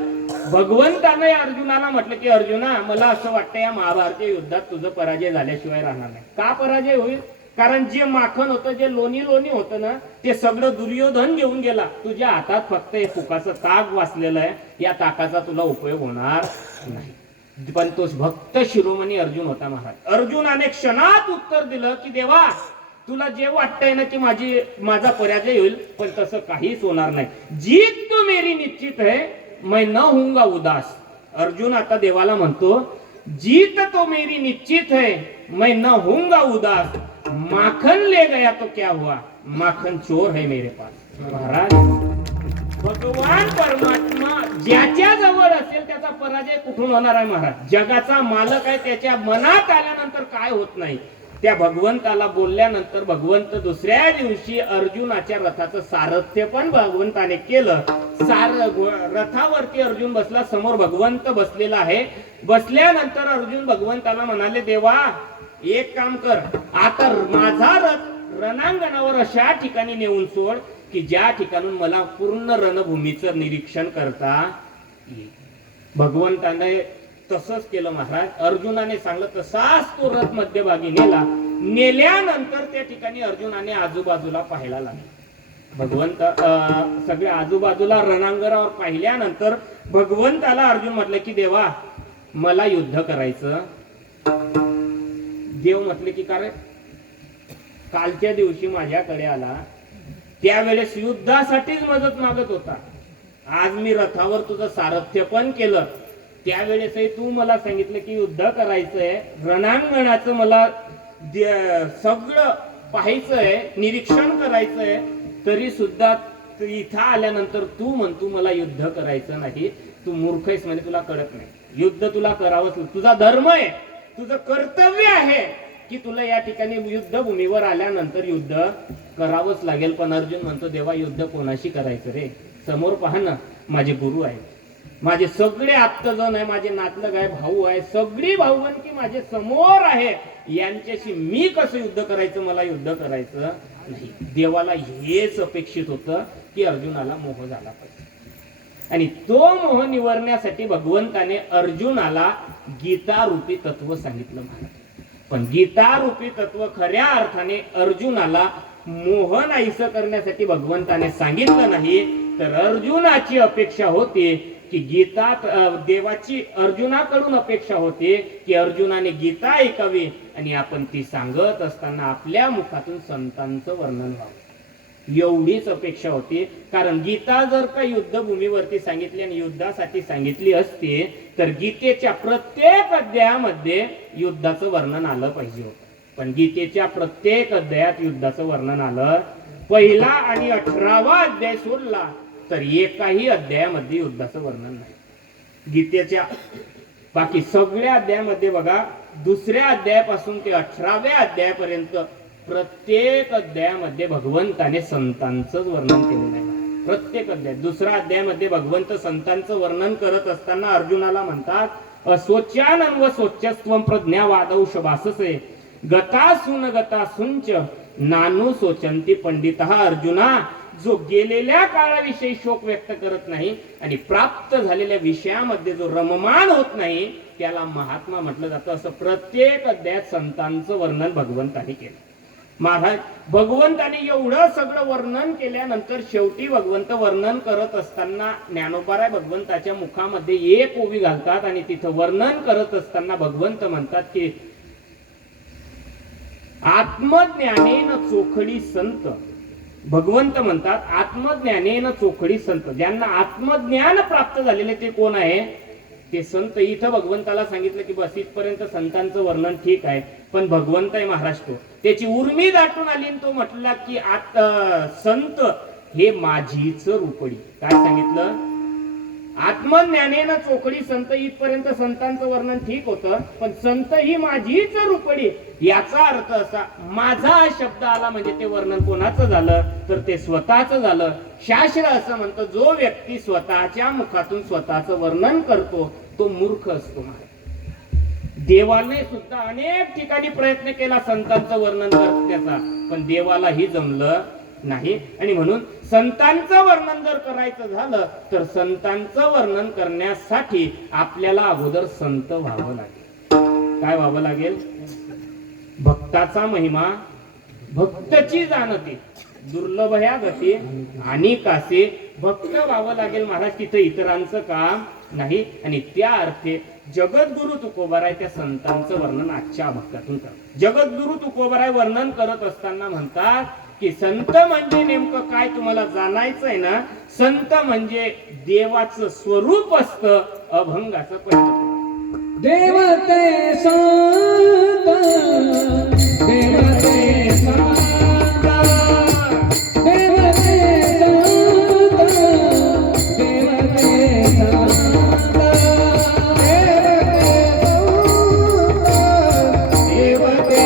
भगवंताने अर्जुनाला म्हटलं की अर्जुना मला असं वाटतं या महाभारतीय युद्धात तुझं पराजय झाल्याशिवाय राहणार नाही. का पराजय होईल? कारण जे माखन होतं, जे लोणी होतं ना, ते सगळं दुर्योधन घेऊन गेला. तुझ्या हातात फक्त एक फुकाचं ताक वाचलेलं आहे, या ताकाचा तुला उपयोग होणार नाही. पण तो भक्त शिरोमणी अर्जुन होता महाराज. अर्जुनाने क्षणात उत्तर दिलं की देवा तुला जे वाटतंय ना की माझा पराजय होईल, पण तसं काहीच होणार नाही. जीत तो मेरी निश्चित है, मैं न होऊंगा उदास. अर्जुन आता देवाला म्हणतो जीत तो मेरी निश्चित है, मैं न होऊंगा उदास. माखन ले गया तो क्या हुआ, माखन चोर है मेरे पास. महाराज भगवान परमात्मा ज्याच्या जवळ असेल त्याचा पराजय कुठून होणार आहे महाराज? जगाचा मालक आहे, त्याच्या मनात आल्यानंतर काय होत नाही. त्या भगवंताला बोलल्यानंतर भगवंत दुसऱ्या दिवशी अर्जुनाच्या रथाचं सारथ्य पण भगवंताने केलं. रथावरती अर्जुन बसला, समोर भगवंत बसलेला आहे. बसल्यानंतर अर्जुन भगवंताला म्हणाले देवा एक काम कर, आता माझा रथ रणांगणावर अशा ठिकाणी नेऊन सोड की ज्या ठिकाणून मला पूर्ण रणभूमीचं निरीक्षण करता येईल. भगवंताने तसंच केलं महाराज. अर्जुनाने सांगलं तसाच तो रथ मध्यभागी नेल्यानंतर त्या ठिकाणी अर्जुनाने आजूबाजूला पाहायला लागले. भगवंत सगळे आजूबाजूला रणांगणावर पाहिल्यानंतर भगवंताला अर्जुन म्हटलं की देवा मला युद्ध करायचं. देव म्हटले की कारण कालच्या दिवशी माझ्याकडे आला त्यावेळेस युद्धासाठीच मदत मागत होता. आज मी रथावर तुझं सारथ्य पण केलं, त्यावेळेसही तू मला सांगितलं की युद्ध करायचंय, रणांगणाचं मला सगळं पाहायचंय, निरीक्षण करायचंय, तरी सुद्धा इथं आल्यानंतर तू म्हणतो मला युद्ध करायचं नाही. तू मूर्ख आहेस म्हणजे तुला कळत नाही. युद्ध तुला करावंच, तुझा धर्म आहे, तुझं कर्तव्य आहे की तुला या ठिकाणी युद्धभूमीवर आल्यानंतर युद्ध करावंच लागेल. पण अर्जुन म्हणतो देवा युद्ध कोणाशी करायचं रे? समोर पहा ना, माझे गुरु आहेत, माझे सगळे आप्तजन आहे, माझे नातलग आहे, भाऊ आहे, सगळी भाऊबंदी माझे समोर आहे, यांच्याशी मी कसं युद्ध करायचं? मला युद्ध करायचं नाही, देवाला हेच अपेक्षित होतं की अर्जुनाला मोह झाला पाहिजे. आणि तो मोह निवारण्यासाठी भगवंताने अर्जुनाला गीता रूपी तत्व सांगितलं महाराज. पण गीता रूपी तत्व खऱ्या अर्थाने अर्जुनाला मोह नाहीसं करण्यासाठी भगवंताने सांगितलं नाही, तर अर्जुनाची अपेक्षा होती की गीता देवाची अर्जुनाकडून अपेक्षा होते की अर्जुनाने गीता ऐकावी आणि आपण ती सांगत असताना आपल्या मुखातून संतांचं वर्णन व्हावं, एवढीच अपेक्षा होती. कारण गीता जर का युद्धभूमीवरती सांगितली आणि युद्धासाठी सांगितली असती तर गीतेच्या प्रत्येक अध्यायामध्ये युद्धाचं वर्णन आलं पाहिजे होतं. पण गीतेच्या प्रत्येक अध्यायात युद्धाचं वर्णन आलं. पहिला आणि 18वा अध्याय सोडला तर एकाही अध्यायामध्ये युद्धाचं वर्णन नाही. गीतेच्या बाकी सगळ्या अध्यायामध्ये बघा, दुसऱ्या अध्यायापासून ते 18व्या अध्यायापर्यंत प्रत्येक अध्यायामध्ये भगवंताने संतांचं वर्णन केलेलं आहे. प्रत्येक अध्याय. दुसऱ्या अध्यायामध्ये भगवंत संतांचं वर्णन करत असताना अर्जुनाला म्हणतात, अस्वच्यानन व स्वच्छस्त्वं प्रज्ञावादौ भाससे गतासून गतासूंच नानु सोचंती पंडितः. अर्जुना, जो गेलेल्या काळाविषयी शोक व्यक्त करत नाही आणि प्राप्त झालेल्या विषयामध्ये जो रममान होत नाही त्याला महात्मा म्हटलं जातं. असं प्रत्येक अध्यायात संतांचं वर्णन भगवंताने केलं. महाराज, भगवंताने एवढं सगळं वर्णन केल्यानंतर शेवटी भगवंत वर्णन करत असताना ज्ञानोबाराय भगवंताच्या मुखामध्ये एक ओवी घालतात आणि तिथं वर्णन करत असताना भगवंत म्हणतात की आत्मज्ञानेन चोखडी संत. भगवंत म्हणतात आत्मज्ञानेन चोखडी संत. ज्यांना आत्मज्ञान प्राप्त झालेले ते कोण आहे? ते संत. इथं भगवंताला सांगितलं की बस इथपर्यंत संतांचं वर्णन ठीक आहे, पण भगवंत आहे महाराष्ट्र, त्याची उर्मी दाटून आली आणि तो म्हटला की संत हे माझीच रूपडी. काय सांगितलं? आत्मज्ञानेन चोखडी संत. इथपर्यंत संतांचं वर्णन ठीक होतं, पण संत ही माझीच रूपडी. याचा अर्थ असा, माझा हा शब्द आला म्हणजे ते वर्णन कोणाचं झालं तर ते स्वतःच झालं. शास्त्र असं म्हणतं, जो व्यक्ती स्वतःच्या मुखातून स्वतःचं वर्णन करतो तो मूर्ख असतो. देवाने सुद्धा अनेक ठिकाणी प्रयत्न केला संतांचं वर्णन करण्याचा, पण देवालाही जमलं नाही. आणि म्हणून संतांचं वर्णन जर करायचं झालं तर संतांचं वर्णन करण्यासाठी आपल्याला अगोदर संत व्हावं लागेल. काय व्हावं लागेल? भक्ताचा महिमा भक्तची जाणते, दुर्लभ ह्या गती आणि कासे. भक्त व्हावं लागेल महाराज, तिथं इतरांचं काम नाही. आणि त्या अर्थे जगद्गुरु तुकोबाराय त्या संतांचं वर्णन आजच्या भक्तातून करतात. जगद्गुरु तुकोबाराय वर्णन करत असताना म्हणतात की संत म्हणजे नेमकं काय तुम्हाला जाणायचं आहे ना? संत म्हणजे देवाचं स्वरूप असतं, अभंगाचं पहिलं. देवते संत, देवते संत, देवते संत, देवते संत, देवते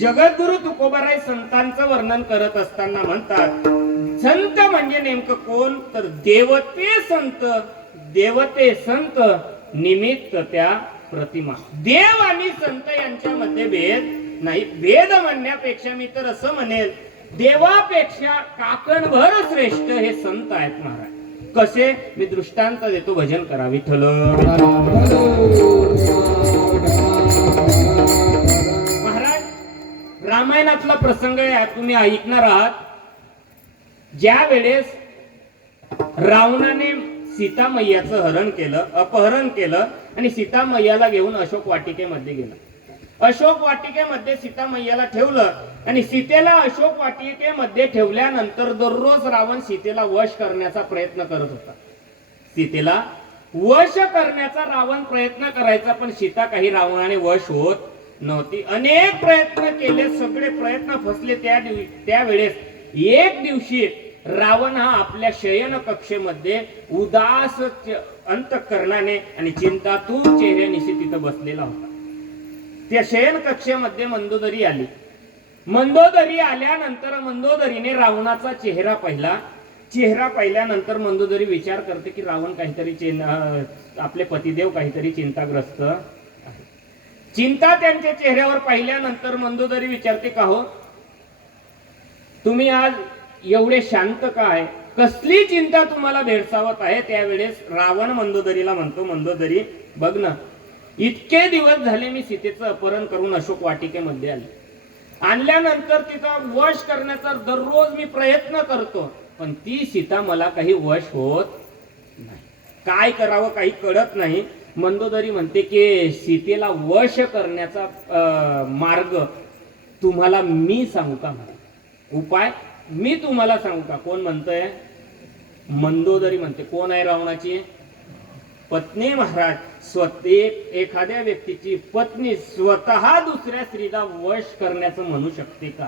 जगद्गुरु तुकोबाराय संतांचं वर्णन करत असताना म्हणतात, संत म्हणजे नेमकं कोण तर देवते संत. देवते संत निमित्त त्या प्रतिमा. देव आणि संत यांच्यामध्ये भेद नाही. भेद म्हणण्यापेक्षा मी तर असं म्हणेल, देवापेक्षा काकणभर श्रेष्ठ हे संत आहेत महाराज. कसे? मी दृष्टांत देतो. भजन करा विठ्ठल. महाराज, रामायणातला प्रसंग आहे, तुम्ही ऐकणार आहात. ज्या वेळेस रावणाने सीता मैयाचं हरण केलं, अपहरण केलं आणि सीता मैयाला घेऊन अशोक वाटिकेमध्ये गेला. अशोक वाटिकेमध्ये सीता मैयाला ठेवलं आणि सीतेला अशोक वाटिकेमध्ये ठेवल्यानंतर दररोज रावण सीतेला वश करण्याचा प्रयत्न करत होता. सीतेला वश करण्याचा रावण प्रयत्न करायचा, पण सीता काही रावणाने वश होत नव्हती. अनेक प्रयत्न केले, सगळे प्रयत्न फसले. त्यावेळेस एक दिवशी रावण हा आपल्या शयन कक्षेमध्ये उदास अंतःकरणाने आणि चिंतातूर चेहऱ्यानिशी तिथं बसलेला होता. त्या शयन कक्षेमध्ये मंदोदरी आली. मंदोदरी आल्यानंतर मंदोदरीने रावणाचा चेहरा पाहिला. चेहरा पाहिल्यानंतर मंदोदरी विचार करते की रावण काहीतरी आपले पतिदेव काहीतरी चिंताग्रस्त आहे. चिंता त्यांच्या चेहऱ्यावर पाहिल्यानंतर मंदोदरी विचारते, का हो तुम्ही आज एवढे शांत का आहे? कसली चिंता तुम्हाला भेडसावत आहे? त्यावेळेस रावण मंदोदरीला म्हणतो, मंदोदरी बघ ना, इतके दिवस झाले मी सीतेचं अपहरण करून अशोक वाटिकेमध्ये आले. आणल्यानंतर तिथं वश करण्याचा दररोज मी प्रयत्न करतो, पण ती सीता मला काही वश होत नाही. काय करावं काही कळत नाही. मंदोदरी म्हणते की सीतेला वश करण्याचा मार्ग तुम्हाला मी सांगू का? उपाय मी तुम्हाला सांगू का? कोण म्हणतंय? मंदोदरी म्हणते. कोण आहे रावणाची पत्नी? महाराज, एखाद्या व्यक्तीची पत्नी स्वतः दुसऱ्या स्त्रीला वश करण्याचं म्हणू शकते का?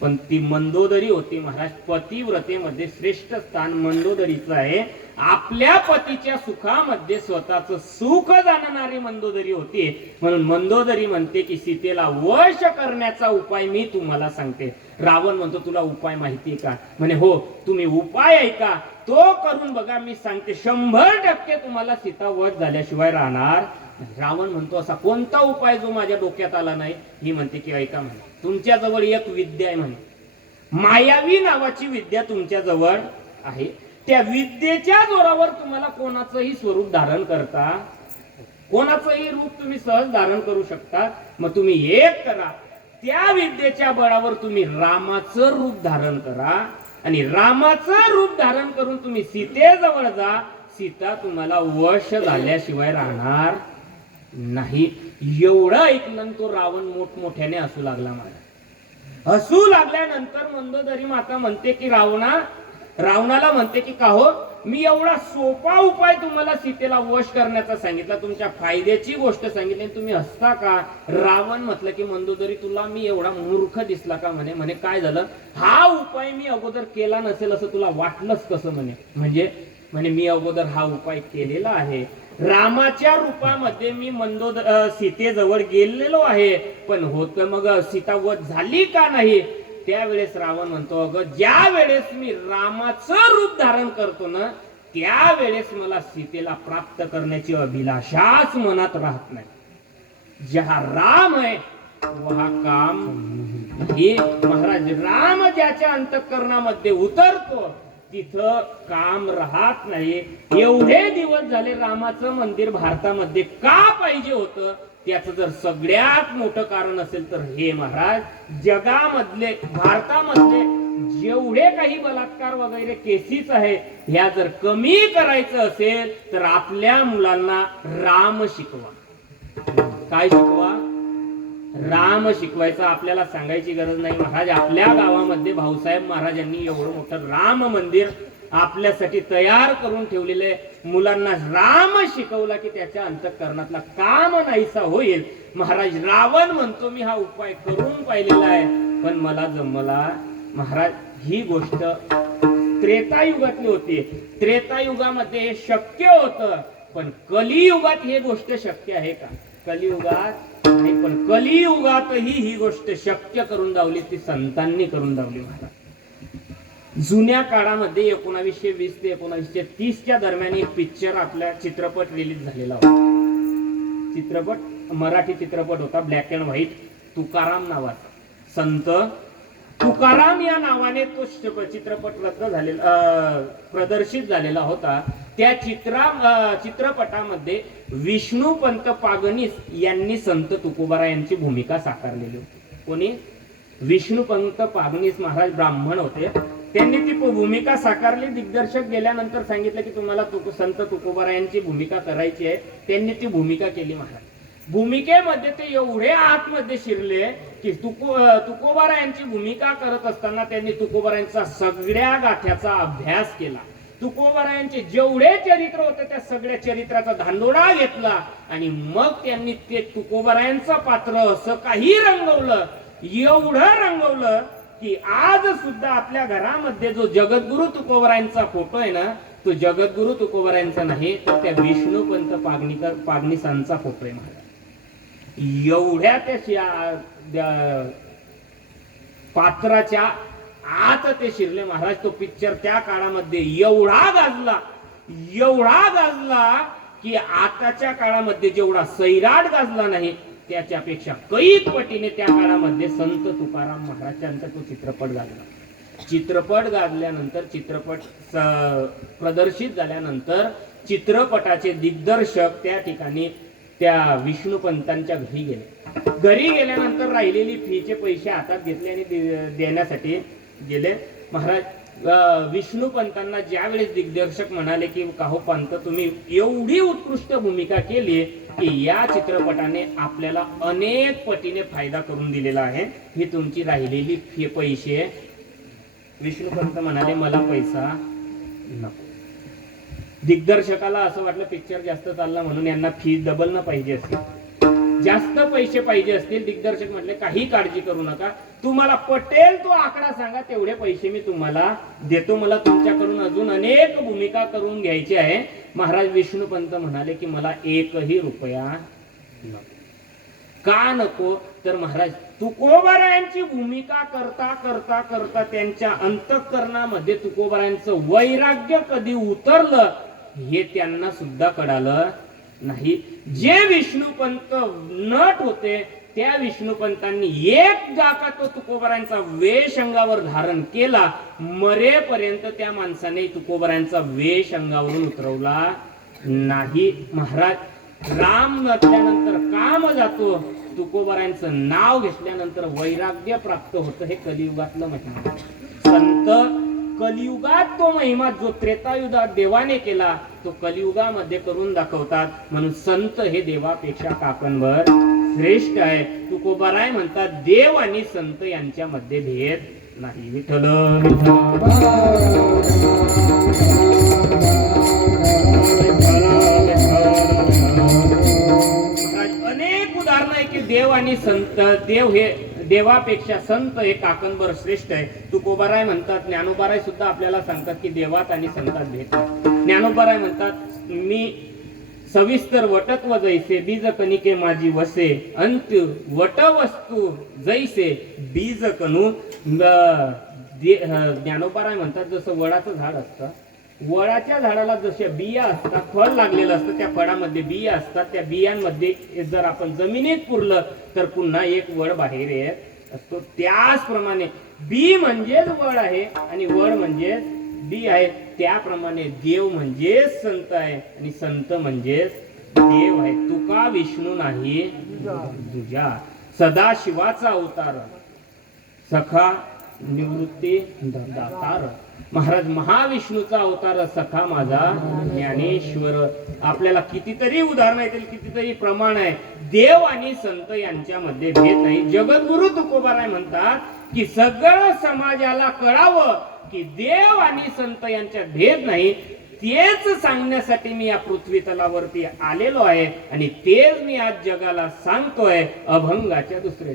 पण ती मंदोदरी होती महाराज. पतिव्रतेमध्ये श्रेष्ठ स्थान मंदोदरीचं आहे. आपल्या पतीच्या सुखामध्ये स्वतःच सुख जाणणारी मंदोदरी होती. म्हणून मंदोदरी म्हणते की सीतेला वश करण्याचा उपाय मी तुम्हाला सांगते. रावण म्हणतो, तुला उपाय माहिती का? म्हणे हो, तुम्ही उपाय ऐका, तो करून बघा, मी सांगते 100% तुम्हाला सीता वश झाल्याशिवाय राहणार. रावण म्हणतो, असा कोणता उपाय जो माझ्या डोक्यात आला नाही? ही म्हणते की ऐका, म्हणे तुमच्या जवळ एक विद्या आहे, म्हणे मायावी नावाची विद्या तुमच्या जवळ आहे. त्या विद्येच्या जोरावर तुम्हाला कोणाचंही स्वरूप धारण करता, कोणाचंही रूप तुम्ही सहज धारण करू शकता. मग तुम्ही एक करा, त्या विद्येच्या बळावर तुम्ही रामाचं रूप धारण करा आणि रामाचं रूप धारण करून तुम्ही सीतेजवळ जा. सीता तुम्हाला वश झाल्याशिवाय राहणार नाही. एवढं ऐकलं तो रावण मोठमोठ्याने हसू लागला. मला हसू लागल्यानंतर मंदोदरी माता म्हणते की रावणाला म्हणते की का हो, मी एवढा सोपा उपाय तुम्हाला सीतेला वश करण्याचा सांगितला, तुमच्या फायद्याची गोष्ट सांगितली, तुम्ही हसता का? रावण म्हटलं की मंदोदरी, तुला मी एवढा मूर्ख दिसला का? म्हणे काय झालं? हा उपाय मी अगोदर केला नसेल असं तुला वाटलंच कसं? म्हणे मी अगोदर हा उपाय केलेला आहे. रामाच्या रूपामध्ये मी सीतेजवळ गेलेलो आहे, पण होत मग सीता वध झाली का नाही? त्यावेळेस रावण म्हणतो, अगं ज्या वेळेस मी रामाचं रूप धारण करतो ना, त्यावेळेस मला सीतेला प्राप्त करण्याची अभिलाषाच मनात राहत नाही. जहा राम है वहा काम हे महाराज. राम ज्याच्या अंतःकरणामध्ये उतरतो तिथं काम राहत नाही. एवढे दिवस झाले रामाचं मंदिर भारतामध्ये का पाहिजे होतं? त्याचं जर सगळ्यात मोठं कारण असेल तर हे महाराज, जगामधले भारतामधले जेवढे काही बलात्कार वगैरे केसेस आहे, ह्या जर कमी करायचं असेल तर आपल्या मुलांना राम शिकवा. काय शिकवा? राम शिकवायचं. आपल्याला सांगायची गरज नाही महाराज. आपल्या गावामध्ये भाऊसाहेब महाराजांनी एवढं मोठं राम मंदिर आपल्यासाठी तयार करून ठेवलेले. मुलांना राम शिकवला की त्याच्या अंतःकरणातला काम नाहीसा होईल. महाराज रावण म्हणतो, मी हा उपाय करून पाहिलेला आहे, पण मला जमला. महाराज ही गोष्ट त्रेतायुगातली होती. त्रेतायुगामध्ये हे शक्य होतं, पण कलियुगात हे गोष्ट शक्य आहे का? कलियुगात नाही, पण कलियुगातही ही गोष्ट शक्य करून दावली, ती संतांनी करून दावली महाराज. जुन्या काळामध्ये 1920 ते 1930च्या दरम्यान एक पिक्चर आपल्या चित्रपट रिलीज झालेला होता. चित्रपट मराठी चित्रपट होता, ब्लॅक अँड व्हाईट, तुकाराम नावाचा. संत तुकाराम या नावाने तो चित्रपट प्रदर्शित झालेला होता. त्या चित्रपटामध्ये विष्णुपंत पागनीस यांनी संत तुकोबाराय यांची भूमिका साकारलेली होती. कोणी? विष्णुपंत पागनीस महाराज ब्राह्मण होते. त्यांनी ती भूमिका साकारली. दिग्दर्शक गेल्यानंतर सांगितलं की तुम्हाला संत तुकोबाराय यांची भूमिका करायची आहे. त्यांनी ती भूमिका केली. महाराज भूमिकेमध्ये ते एवढे आतमध्ये शिरले की तुकोबाराय यांची भूमिका करत असताना त्यांनी तुकोबारायांचा सगळ्या गाथ्याचा अभ्यास केला. तुकोबारायांचे जेवढे चरित्र होते त्या सगळ्या चरित्राचा धांडोळा घेतला आणि मग त्यांनी ते तुकोबारायांचं पात्र असं काही रंगवलं, एवढं रंगवलं की आज सुद्धा आपल्या घरामध्ये जो जगद्गुरु तुकोबारायांचा फोटो आहे ना, तो जगद्गुरु तुकोबारायांचा नाही, तर त्या विष्णुपंत पागनीसांचा फोटो आहे. महाराज एवढ्या त्या पात्राच्या आत ते शिरले. महाराज तो पिक्चर त्या काळामध्ये एवढा गाजला की आताच्या काळामध्ये जेवढा सैराट गाजला नाही त्याच्यापेक्षा कैक पटीने त्या काळामध्ये संत तुकाराम महाराजांचा तो चित्रपट गाजला. चित्रपट गाजल्यानंतर चित्रपट प्रदर्शित झाल्यानंतर चित्रपटाचे दिग्दर्शक त्या ठिकाणी त्या विष्णुपंतांच्या घरी गेले. घरी गेल्यानंतर राहिलेली फीचे पैसे हातात घेतले आणि देण्यासाठी गेले. महाराज विष्णुपंतांना ज्यावेळेस दिग्दर्शक म्हणाले की काहो पंत, तुम्ही एवढी उत्कृष्ट भूमिका केली की या चित्रपटाने आपल्याला अनेक पटीने फायदा करून दिलेला आहे, ही तुमची राहिलेली फी पैसे. विष्णुपंत म्हणाले मला पैसा नको. दिग्दर्शकाला असं वाटलं पिक्चर जास्त चालला म्हणून यांना फी डबल न पाहिजे असतील, जास्त पैसे पाहिजे असतील. दिग्दर्शक म्हटले काही काळजी करू नका, तुम्हाला पटेल तो आकडा सांगा, तेवढे पैसे मी तुम्हाला देतो. मला तुमच्याकडून अजून अनेक भूमिका करून घ्यायची आहे. महाराज विष्णुपंत म्हणाले की मला एकही रुपया नको. का नको? तर महाराज तुकोबारायांची भूमिका करता करता करता त्यांच्या अंतःकरणामध्ये तुकोबारायांचं वैराग्य कधी उतरलं हे त्यांना सुद्धा कळालं नाही. जे विष्णुपंत नट होते त्या विष्णुपंतांनी एक जाका तो तुकोबारायांचा वेश अंगावर धारण केला. मरेपर्यंत त्या माणसाने तुकोबारायांचा वेश अंगावरून उतरवला नाही. महाराज राम नटल्यानंतर काम जातो, तुकोबारायांचं नाव घेतल्यानंतर वैराग्य प्राप्त होतं. हे कलियुगातलं महिमा. संत कलियुगात तो महिमा जो त्रेतायुगात देवाने केला तो कलियुगामध्ये करून दाखवतात. म्हणून संत हे देवापेक्षा काकणभर श्रेष्ठ आहे. तुकोबाराय म्हणतात देव आणि संत यांच्यामध्ये भेद नाही. विठ्ठल अनेक उदाहरण आहे की देव आणि संत, देव हे देवापेक्षा संत हे काकणभर श्रेष्ठ आहे. तुकोबाराय म्हणतात, ज्ञानोबाराय सुद्धा आपल्याला सांगतात की देवात आणि संतात भेद नाही. ज्ञानोबाराय म्हणतात मी सविस्तर वटत्व जैसे बीज कणिके माझी वसे, अंत वट वस्तू जैसे बीज कणू. ज्ञानोबाराय म्हणतात जसं वडाचं झाड असतं, वडाच्या झाडाला जशा बिया असतात, फळ लागलेलं असतं, त्या फळामध्ये बिया असतात, त्या बियांमध्ये जर आपण जमिनीत पुरलं तर पुन्हा एक वड बाहेर येत असतो. त्याचप्रमाणे बी म्हणजेच वड आहे आणि वड म्हणजे बी आहे. त्याप्रमाणे देव म्हणजेच संत आहे आणि संत म्हणजेच देव आहे. तुका विष्णू नाही दुजा, सदाशिवाचा अवतार, सखा निवृत्ती दातार. महाराज महाविष्णूचा अवतार सखा माझा ज्ञानेश्वर. आपल्याला कितीतरी उदाहरण येतील, कितीतरी प्रमाण आहे. देव आणि संत यांच्यामध्ये भेद नाही. जगद्गुरु तुकोबाराय म्हणतात की सगळं समाजाला कळावं की देव आणि संत यांच्यात भेद नाही. तेच सांगण्यासाठी मी या पृथ्वी तलावरती आलेलो आहे आणि तेच मी आज जगाला सांगतोय अभंगाच्या दुसरे.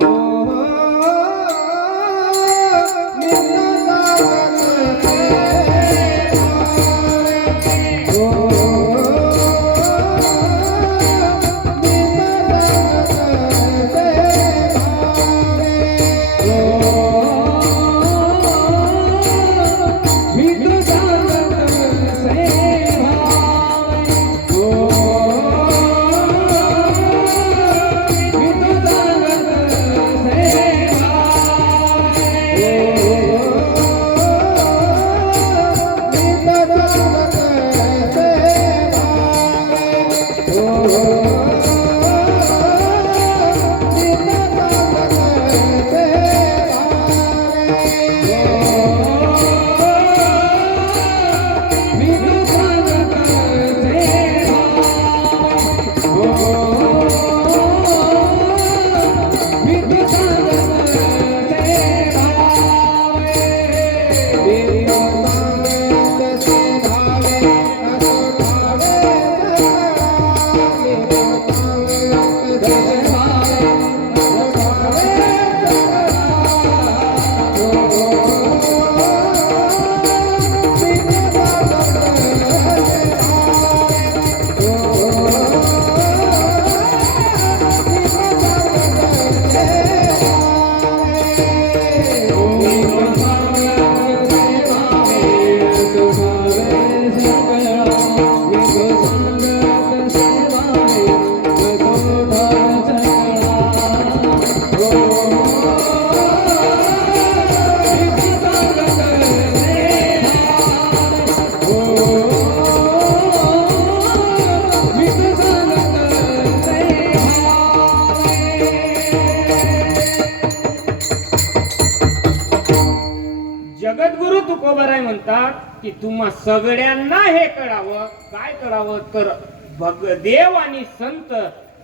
जगद्गुरु तुकोबाराय म्हणतात की तुम्हा सगळ्यांना हे कळावं. काय कळावं तर देव आणि संत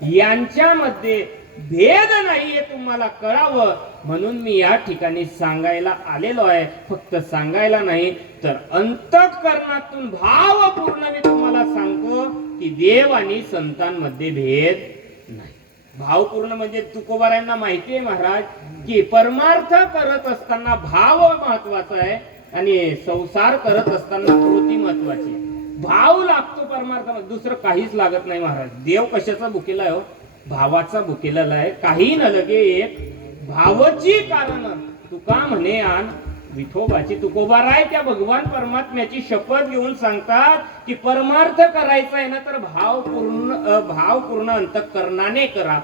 यांच्यामध्ये भेद नाहीये तुम्हाला कळावं, म्हणून मी या ठिकाणी सांगायला आलेलो आहे. फक्त सांगायला नाही तर अंतःकरणातून भावपूर्ण मी तुम्हाला सांगतो की देव आणि संतांमध्ये भेद नाही. भावपूर्ण म्हणजे तुकोबारायांना माहिती आहे महाराज की परमार्थ करत असताना भाव महत्वाचा आहे आणि संसार करत असताना कृती महत्वाची आहे. भाव लागतो परमार्थामध्ये, दुसरं काहीच लागत नाही महाराज. देव कशाचा भुकेला आहे हो? भावाचा भुकेलेला आहे. काही न लगे एक भावची कारण तुका म्हणे आण विठोबाची. तुकोबाराय त्या भगवान परमात्म्याची शपथ घेऊन सांगतात की परमार्थ करायचा आहे ना तर भावपूर्ण अंतःकरणाने करा.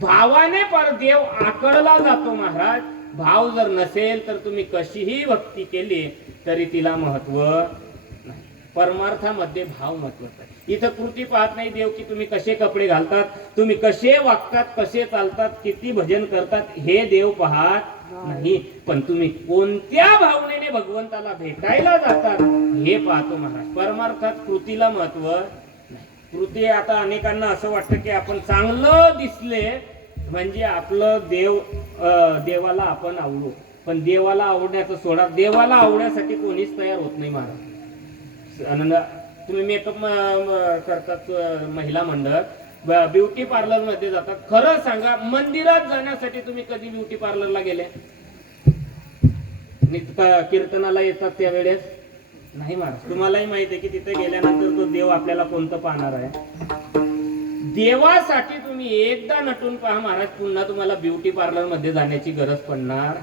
भावाने पर देव आकळला जातो महाराज. भाव जर नसेल तर तुम्ही कशीही भक्ती केली तरी तिला महत्व नाही. परमार्थामध्ये भाव महत्वाचा आहे. इथं कृती पाहत नाही देव की तुम्ही कसे कपडे घालतात, तुम्ही कसे वागतात, कसे चालतात, किती भजन करतात, हे देव पाहत नाही. पण तुम्ही कोणत्या भावनेने भगवंताला भेटायला जातात हे पाहतो महाराज. परमार्थात कृतीला महत्व नाही. कृती आता अनेकांना असं वाटतं की आपण चांगलं दिसले म्हणजे आपलं देवाला आपण आवडू. पण देवाला आवडण्याचं सोडा, देवाला आवडण्यासाठी कोणीच तयार होत नाही महाराज. तुम्ही मेकअप करतात महिला मंडळ, ब्युटी पार्लर मध्ये जातात. खरं सांगा मंदिरात जाण्यासाठी तुम्ही कधी ब्युटी पार्लरला गेले? कीर्तनाला येतात त्यावेळेस नाही महाराज. तुम्हालाही माहिती आहे की तिथे गेल्यानंतर तो देव आपल्याला कोणतं पाहणार आहे. देवासाठी तुम्ही एकदा नटून पहा महाराज, पुन्हा तुम्हाला ब्युटी पार्लर मध्ये जाण्याची गरज पडणार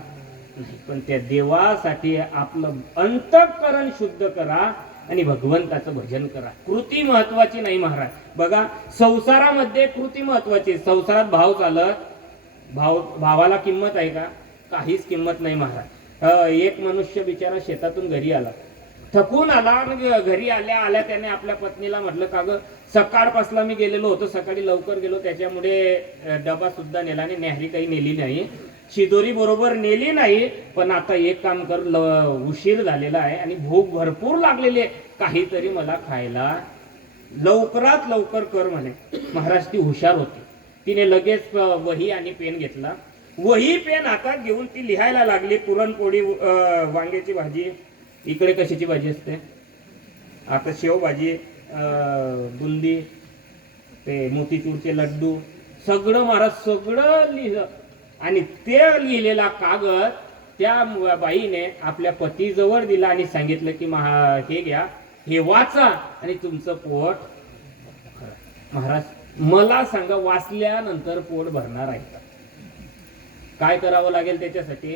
नाही. पण त्या देवासाठी आपलं अंतःकरण शुद्ध करा आणि भगवंताचं भजन करा. कृती महत्वाची नाही महाराज. बघा संसारामध्ये कृती महत्वाची. संसारात भाव चालत, भावाला किंमत आहे का? काहीच किंमत नाही महाराज. एक मनुष्य बिचारा शेतातून घरी आला, थकून आला आणि घरी आल्या त्याने आपल्या पत्नीला म्हटलं का ग सकाळपासला मी गेलेलो होतो, सकाळी लवकर गेलो त्याच्यामुळे डबा सुद्धा नेला आणि न्याहारी काही नेली नाही, शिदोरी बरोबर नेली नाही. पण आता एक काम कर, उशीर झालेला आहे आणि भूक भरपूर लागलेली आहे, काहीतरी मला खायला लवकरात लवकर कर म्हणे. महाराज ती हुशार होती. तिने लगेच वही आणि पेन घेतला. वही पेन हातात घेऊन ती लिहायला लागली. पुरणपोळी, वांग्याची भाजी, इकडे कशाची भाजी असते आता, शेवभाजी, बुंदी, ते मोतीचूरचे लड्डू, सगळं महाराज सगळं लिहिलं. आणि ते लिहिलेला कागद त्या बाईने आपल्या पतीजवळ दिला आणि सांगितलं की हे घ्या, हे वाचा आणि तुमचं पोट. महाराज मला सांगा, वाचल्यानंतर पोट भरणार आहे का? काय करावं लागेल त्याच्यासाठी?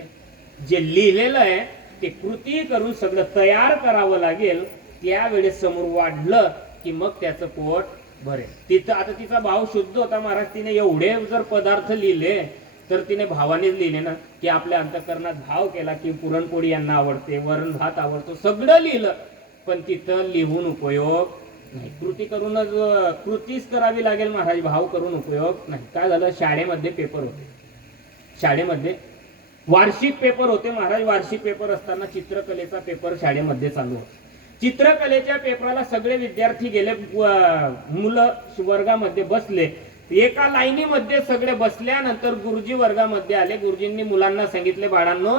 जे लिहिलेलं आहे ते कृती करून सगळं तयार करावं लागेल. त्यावेळेस समोर वाढलं की मग त्याचं पोट भरेल. तिथं आता तिचा भाव शुद्ध होता महाराज. तिने एवढे जर पदार्थ लिहिले तर तिने भावानेच लिहिले ना, की आपल्या अंतःकरणात भाव केला की पुरणपोळी यांना आवडते, वरण भात आवडतो, सगळं लिहिलं. पण तिथं लिहून उपयोग नाही. कृती करूनच, कृतीच करावी लागेल महाराज, भाव करून उपयोग नाही. काय झालं, शाळेमध्ये पेपर होते, शाळेमध्ये वार्षिक पेपर होते महाराज. वार्षिक पेपर असताना चित्रकलेचा पेपर शाळेमध्ये चालू होता. चित्रकलेच्या पेपराला सगळे विद्यार्थी गेले, मुलं वर्गामध्ये बसले. एका लाईनीमध्ये सगळे बसल्यानंतर गुरुजी वर्गामध्ये आले. गुरुजींनी मुलांना सांगितले, बाळांनो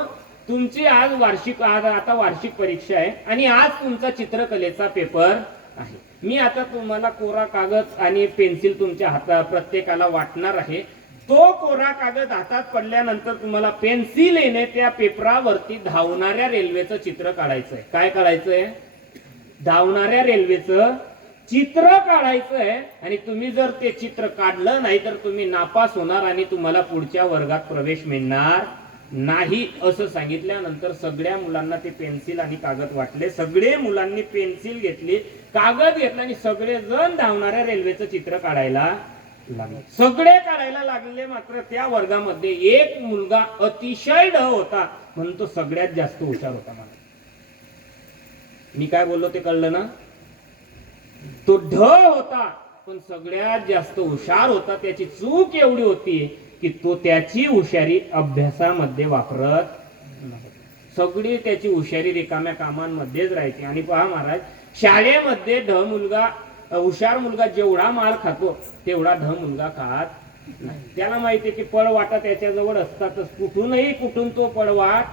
तुमची आज आता वार्षिक परीक्षा आहे आणि आज तुमचा चित्रकलेचा पेपर आहे. मी आता तुम्हाला कोरा कागद आणि पेन्सिल तुमच्या हातात प्रत्येकाला वाटणार आहे. तो कोरा कागद हातात पडल्यानंतर तुम्हाला पेन्सिलीने त्या पेपरावरती धावणाऱ्या रेल्वेचं चित्र काढायचंय. काय काढायचंय? धावणाऱ्या रेल्वेचं चित्र काढायचंय. आणि तुम्ही जर ते चित्र काढलं नाही तर तुम्ही नापास होणार आणि तुम्हाला पुढच्या वर्गात प्रवेश मिळणार नाही, असं सांगितल्यानंतर सगळ्या मुलांना ते पेन्सिल आणि कागद वाटले. सगळे मुलांनी पेन्सिल घेतली, कागद घेतला आणि सगळे जण धावणाऱ्या रेल्वेचं चित्र काढायला लागले. सगळे काढायला लागले. मात्र त्या वर्गामध्ये एक मुलगा अतिशय ढ होता, म्हणून तो सगळ्यात जास्त हुशार होता. मला मी काय बोललो ते कळलं ना? तो ढ होता पण सगळ्यात जास्त हुशार होता. त्याची चूक एवढी होती की तो त्याची हुशारी अभ्यासामध्ये वापरत नव्हता. सगळी त्याची हुशारी रिकाम्या कामांमध्येच राहायची. आणि पहा महाराज, शाळेमध्ये हुशार मुलगा जेवढा मार खातो तेवढा मुलगा खात नाही. त्याला माहितीये की पळवाटा त्याच्याजवळ असतातच, कुठून तो पळवाट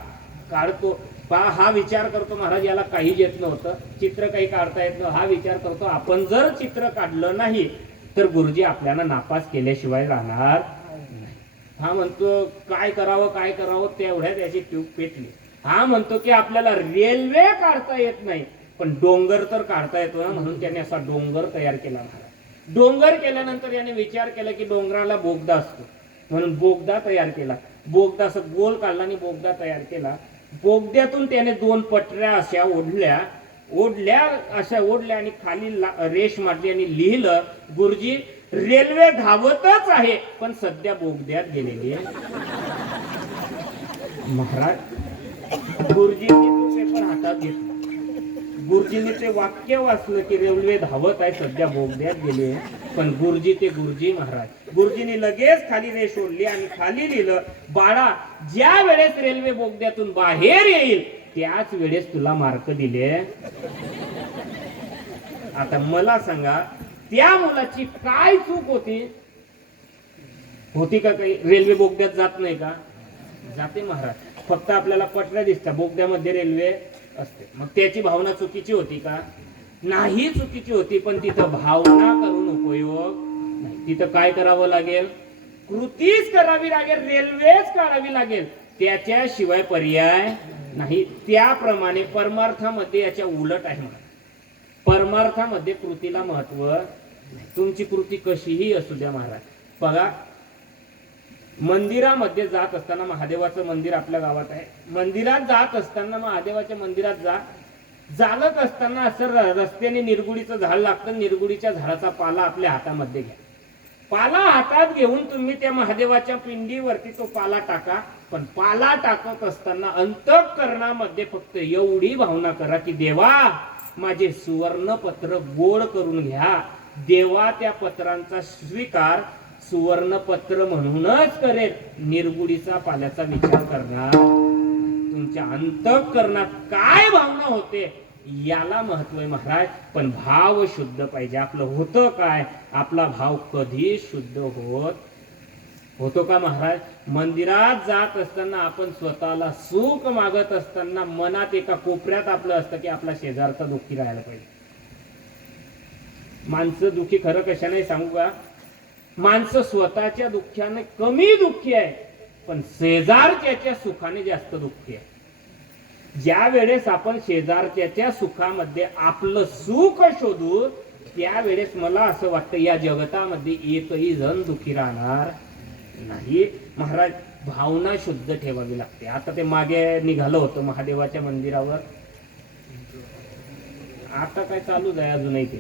काढतो. पहा, हा विचार करतो महाराज याला काहीच येत नव्हतं, चित्र काही काढता येत नव्हतं. हा विचार करतो आपण जर चित्र काढलं नाही तर गुरुजी आपल्याला नापास केल्याशिवाय राहणार नाही. हा म्हणतो काय करावं, तेवढ्या त्याची ट्यूब पेटली. हा म्हणतो की आपल्याला रेल्वे काढता येत नाही पण डोंगर तर काढता येतो ना, म्हणून त्याने असा डोंगर तयार केला महाराज. डोंगर केल्यानंतर याने विचार केला की डोंगराला बोगदा असतो, म्हणून बोगदा तयार केला. बोगदा असं गोल काढला आणि बोगदा तयार केला. बोगद्यातून त्याने 2 पटऱ्या अशा ओढल्या आणि खाली रेष मारली आणि लिहिलं, गुरुजी रेल्वे धावतच आहे पण सध्या बोगद्यात गेलेली आहे. महाराज, गुरुजींनी तो पेपर हातात घेतला. गुरुजींनी ते वाक्य वाचलं की रेल्वे धावत आहे सध्या बोगद्यात गेली आहे. पण गुरुजी महाराज, गुरुजींनी लगेच खाली रेष ओढली आणि खाली लिहिलं, बाळा ज्या वेळेस रेल्वे बोगद्यातून बाहेर येईल त्याच वेळेस तुला मार्क दिले. आता मला सांगा त्या मुलाची काय चूक होती का? काही रेल्वे बोगद्यात जात नाही का? जाते महाराज. फक्त आपल्याला पटऱ्या दिसतात, बोगद्यामध्ये रेल्वे असते. मग त्याची भावना चुकीची होती का? नाही, चुकीची होती. पण तिथं भावना करून उपयोग नाही. तिथं काय करावं लागेल? कृतीच करावी लागेल, रेल्वेच काढावी लागेल, त्याच्याशिवाय पर्याय नाही. त्याप्रमाणे परमार्थामध्ये याच्या उलट आहे. परमार्थामध्ये कृतीला महत्व नाही. तुमची कृती कशीही असू द्या महाराज. बघा, मंदिरामध्ये जात असताना, महादेवाचं मंदिर आपल्या गावात आहे, मंदिरात जात असताना महादेवाच्या मंदिरात चालत असताना असं रस्त्याने निरगुडीचं झाड लागतं. निरगुडीच्या झाडाचा पाला आपल्या हातामध्ये घ्या. पाला हातात घेऊन तुम्ही त्या महादेवाच्या पिंडीवरती तो पाला टाका. पण पाला टाकत असताना अंतःकरणामध्ये फक्त एवढी भावना करा की देवा माझे सुवर्ण पत्र गोड करून घ्या. देवा त्या पत्रांचा स्वीकार सुवर्णपत्र म्हणूनच करेल, निरगुडीचा पाल्याचा विचार करणार. तुमच्या अंतःकरणात काय भावना होते याला महत्व आहे महाराज. पण भाव शुद्ध पाहिजे. आपलं होतं काय? आपला भाव कधी शुद्ध होतो का महाराज? मंदिरात जात असताना आपण स्वतःला सुख मागत असताना मनात एका कोपऱ्यात आपलं असतं की आपला शेजारचा दुःखी राहायला पाहिजे. माणसं दुःखी खरं कशाने सांगू का? माणसं स्वतःच्या दुःखाने कमी दुःखी आहे, पण शेजारच्या सुखाने जास्त दुःखी आहे. ज्या वेळेस आपण शेजारच्या सुखामध्ये आपलं सुख शोधू त्यावेळेस मला असं वाटतं या जगतामध्ये एकही जण दुःखी राहणार नाही. महाराज, भावना शुद्ध ठेवावी लागते. आता ते मागे निघालं होतं महादेवाच्या मंदिरावर, आता काय चालूच आहे अजूनही. ते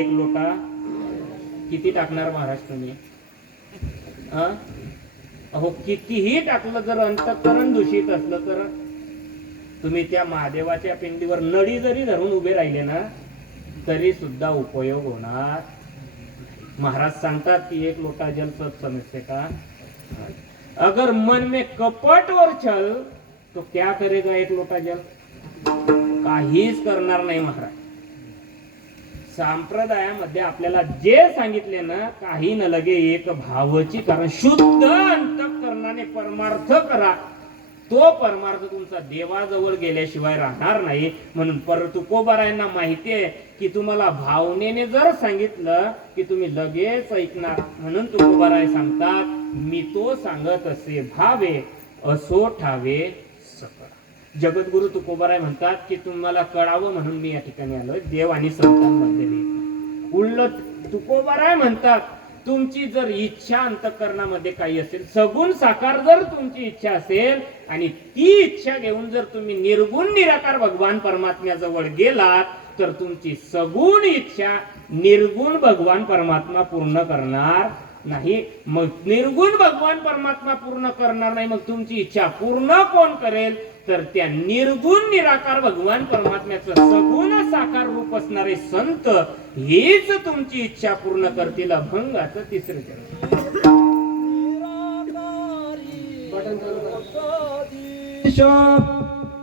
1 लोटा किती टाकणार महाराज तुम्ही? अहो, कितीही टाकलं जर अंतःकरण दूषित असलं तर तुम्ही त्या महादेवाच्या पिंडीवर नळी जरी धरून उभे राहिले ना तरी सुद्धा उपयोग होणार. महाराज सांगतात की 1 लोटा जल सब समझते का? अगर मन में कपट और छल तो क्या करेगा 1 लोटा जल? काहीच करणार नाही महाराज. संप्रदायामध्ये आपल्याला जे सांगितले ना, काही न लगे एक भावची कारण शुद्ध अंतःकरणाने परमार्थ करा. तो परमार्थ तुमचा देवाजवळ गेल्याशिवाय राहणार नाही. म्हणून तुकोबारायांना माहितीये की तुम्हाला भावनेने जर सांगितलं की तुम्ही लगेच ऐकणार. म्हणून तुकोबाराय सांगतात, मी तो सांगत असे भावे असो ठावे सकळ. जगद्गुरु तुकोबाराय म्हणतात की तुम्हाला कळावं म्हणून मी या ठिकाणी आलोय. देव आणि संतांमध्ये उलट तुकोबाराय म्हणतात, तुमची जर इच्छा अंतःकरणामध्ये काही असेल, सगुण साकार जर तुमची इच्छा असेल आणि ती इच्छा घेऊन जर तुम्ही निर्गुण निराकार भगवान परमात्म्याजवळ गेलात तर तुमची सगुण इच्छा निर्गुण भगवान परमात्मा पूर्ण करणार नाही. मग निर्गुण भगवान परमात्मा पूर्ण करणार नाही, मग तुमची इच्छा पूर्ण कोण करेल? तर त्या निर्गुण निराकार भगवान परमात्म्याचं सगुण साकार रूप असणारे संत हीच तुमची इच्छा पूर्ण करतील. अभंगाचं 3रं चरण.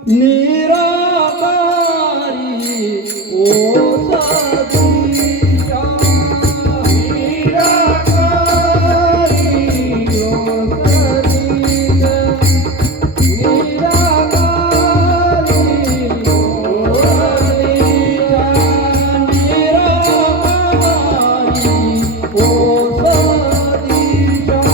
निराकारी ओ सतीशा निराकारी ओ सतीशा निराकारी ओ सतीशा निराकारी ओ सतीशा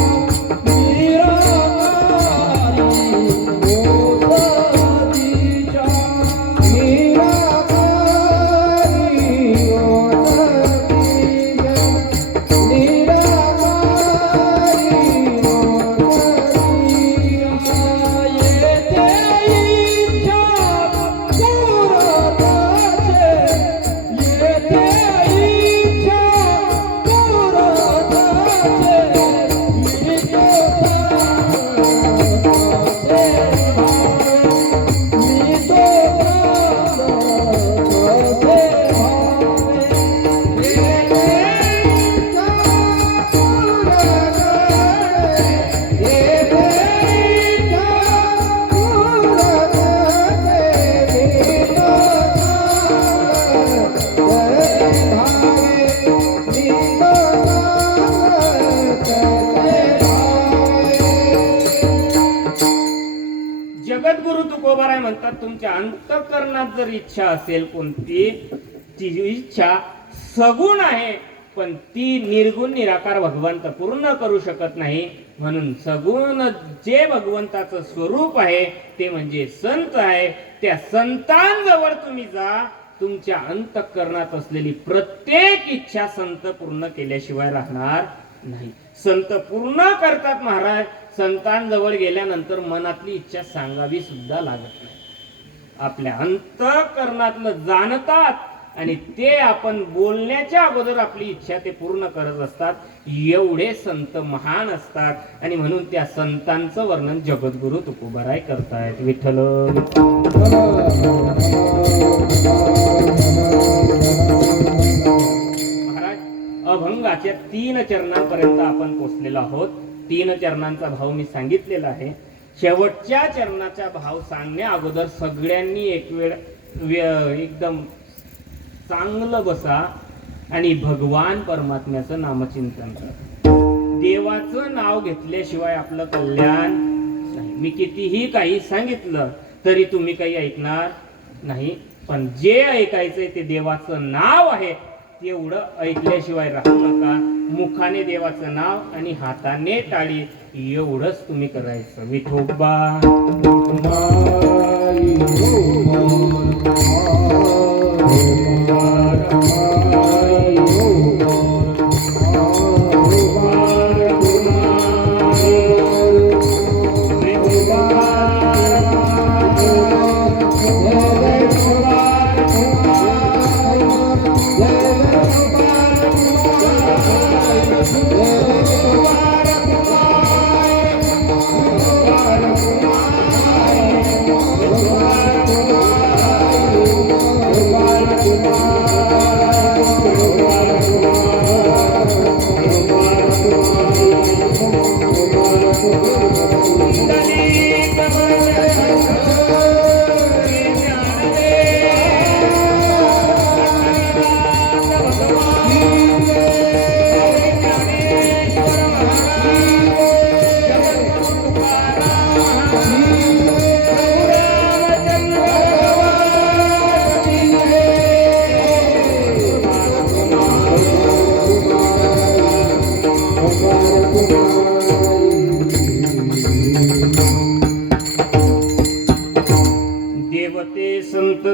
जगद्गुरु तुकोबाराय म्हणतात, तुमच्या अंतःकरणात जर इच्छा असेल कोणती, ती इच्छा सगुण आहे, पण ती निर्गुण निराकार भगवंत पूर्ण करू शकत नाही. म्हणून सगुण जे भगवंताचं स्वरूप आहे ते म्हणजे संत आहे. त्या संतांजवळ तुम्ही जा. तुमच्या अंतःकरणात असलेली प्रत्येक इच्छा संत पूर्ण केल्याशिवाय राहणार नाही. संत पूर्ण करतात महाराज. संतांजवळ गेल्यानंतर मनातली इच्छा सांगावी सुद्धा लागत नाही. आपल्या अंतःकरणातलं जाणतात आणि ते आपण बोलण्याच्या अगोदर आपली इच्छा ते पूर्ण करत असतात. एवढे संत महान असतात आणि म्हणून त्या संतांचं वर्णन जगद्गुरु तुकोबाराय करतायत. विठ्ठल महाराज, अभंगाच्या 3 चरणांपर्यंत आपण पोहोचलेलो आहोत. 3 चरणांचा भाव मी सांगितलेला आहे. शेवटच्या चरणाचा भाव सांगण्या अगोदर सगळ्यांनी एक वेळ एकदम चांगलं बसा आणि भगवान परमात्म्याचं नामचिंतन करा. देवाचं नाव घेतल्याशिवाय आपलं कल्याण नाही. मी कितीही काही सांगितलं तरी तुम्ही काही ऐकणार नाही. पण जे ऐकायचंय ते देवाचं नाव आहे तेवढं ऐकल्याशिवाय राहू नका. मुखाने देवाचं नाव आणि हाताने टाळी एवढंच तुम्ही करायचं. विठोबा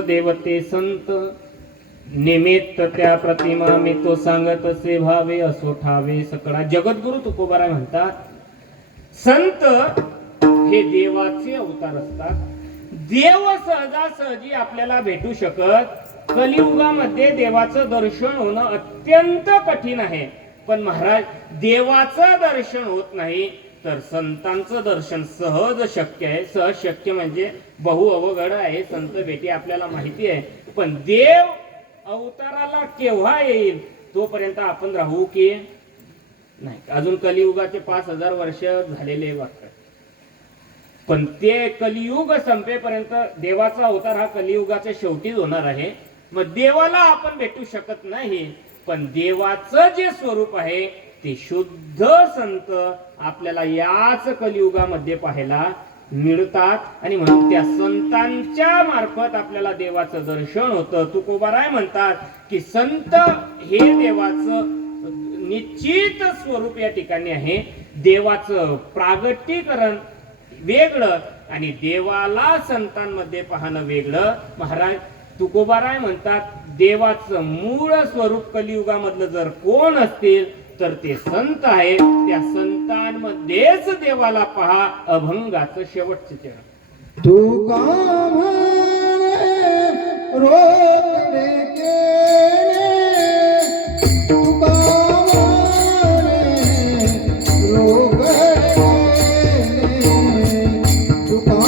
देवते संत निमित्त त्या प्रतिमा मी तो सांगत असे भावे असो ठावे सकळा. जगद्गुरु तुकोबाराय म्हणतात, संत हे देवाचे अवतार असतात. देव सहजासहजी आपल्याला भेटू शकत. कलियुगामध्ये देवाचं दर्शन होणं अत्यंत कठीण आहे. पण महाराज, देवाचं दर्शन होत नाही तर संतांचं दर्शन सहज शक्य आहे. सहज शक्य म्हणजे बहु अवघड आहे. संत भेटी आपल्याला माहिती आहे. पण देव अवताराला केव्हा येईल तोपर्यंत आपण राहू की नाही. अजून कलियुगाचे 5000 वर्ष झालेले वाटतात. पण ते कलियुग संपेपर्यंत देवाचा अवतार हा कलियुगाच्या शेवटीच होणार आहे. मग देवाला आपण भेटू शकत नाही, पण देवाचं जे स्वरूप आहे ते शुद्ध संत आपल्याला याच कलियुगामध्ये पाहायला मिळतात आणि म्हणून त्या संतांच्या मार्फत आपल्याला देवाचं दर्शन होतं. तुकोबाराय म्हणतात की संत हे देवाचं निश्चित स्वरूप या ठिकाणी आहे. देवाचं प्रागट्यकरण वेगळं आणि देवाला संतांमध्ये पाहणं वेगळं. महाराज तुकोबाराय म्हणतात देवाचं मूळ स्वरूप कलियुगामधलं जर कोण असतील तर ते संत आहे. त्या संतांमध्येच देवाला पहा. अभंगाचं शेवटचं चरण. तुका म्हणे रोकडे केले, तुका म्हणे रोकडे केले, तुका म्हणे रोकडे केले, तुका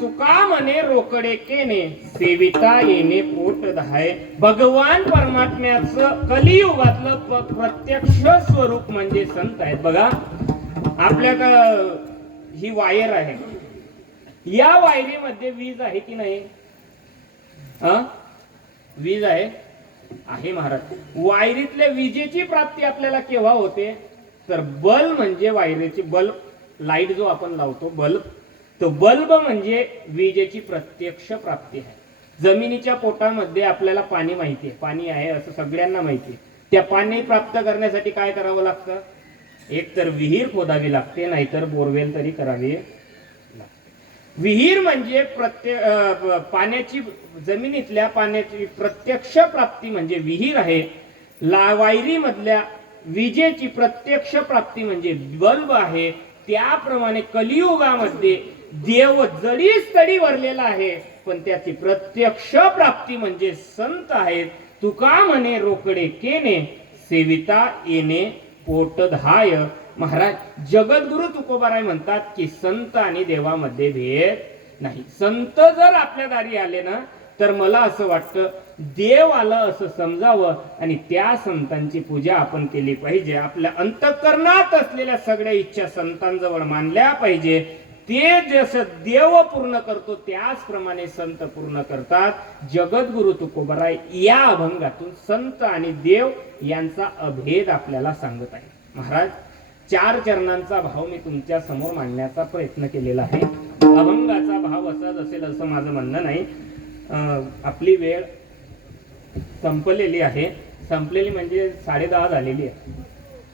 तुका म्हणे रोकडे केने सेविता येणे पोट धाय. भगवान परमात्म्याचं कलियुगातलं प्रत्यक्ष स्वरूप म्हणजे संत आहेत. बघा आपल्याकडं ही वायर आहे, या वायरीमध्ये वीज आहे की नाही? वीज आहे महाराज. वायरीतल्या विजेची प्राप्ती आपल्याला केव्हा होते? तर बल्ब म्हणजे वायरीची बल्ब, लाईट जो आपण लावतो बल्ब, तो बल्ब म्हणजे विजेची प्रत्यक्ष प्राप्ती आहे. जमिनीच्या पोटामध्ये आपल्याला पाणी माहिती आहे, पाणी आहे असं सगळ्यांना माहिती आहे. त्या पाणी प्राप्त करण्यासाठी काय करावं लागतं? एक तर विहीर खोदावी लागते, नाहीतर बोरवेल तरी करावी लागते. विहीर म्हणजे पाण्याची, जमिनीतल्या पाण्याची प्रत्यक्ष प्राप्ती म्हणजे विहीर आहे. वायरी मधल्या विजेची प्रत्यक्ष प्राप्ती म्हणजे बल्ब आहे. त्याप्रमाणे कलियुगामध्ये देव जडीच तडी वरलेला आहे, पण त्याची प्रत्यक्ष प्राप्ती म्हणजे संत आहेत. तुका म्हणे रोकडे केने सेविता येणे पोट धाय. महाराज जगद्गुरु तुकोबाराय म्हणतात की संत आणि देवामध्ये भेद नाही. संत जर आपल्या दारी आले ना तर मला असं वाटतं देव आलं असं समजावं आणि त्या संतांची पूजा आपण केली पाहिजे. आपल्या अंतःकरणात असलेल्या सगळ्या इच्छा संतांजवळ मानल्या पाहिजे. ते जसं देव पूर्ण करतो त्याचप्रमाणे संत पूर्ण करतात. जगद्गुरु तुकोबाराय या अभंगातून संत आणि देव यांचा अभेद आपल्याला सांगत आहे. महाराज 4 चरणांचा भाव मी तुमच्या समोर मांडण्याचा प्रयत्न केलेला आहे. अभंगाचा भाव असाच असेल असं माझं म्हणणं नाही. आपली वेळ संपलेली आहे. संपलेली म्हणजे 10:30 झालेली आहे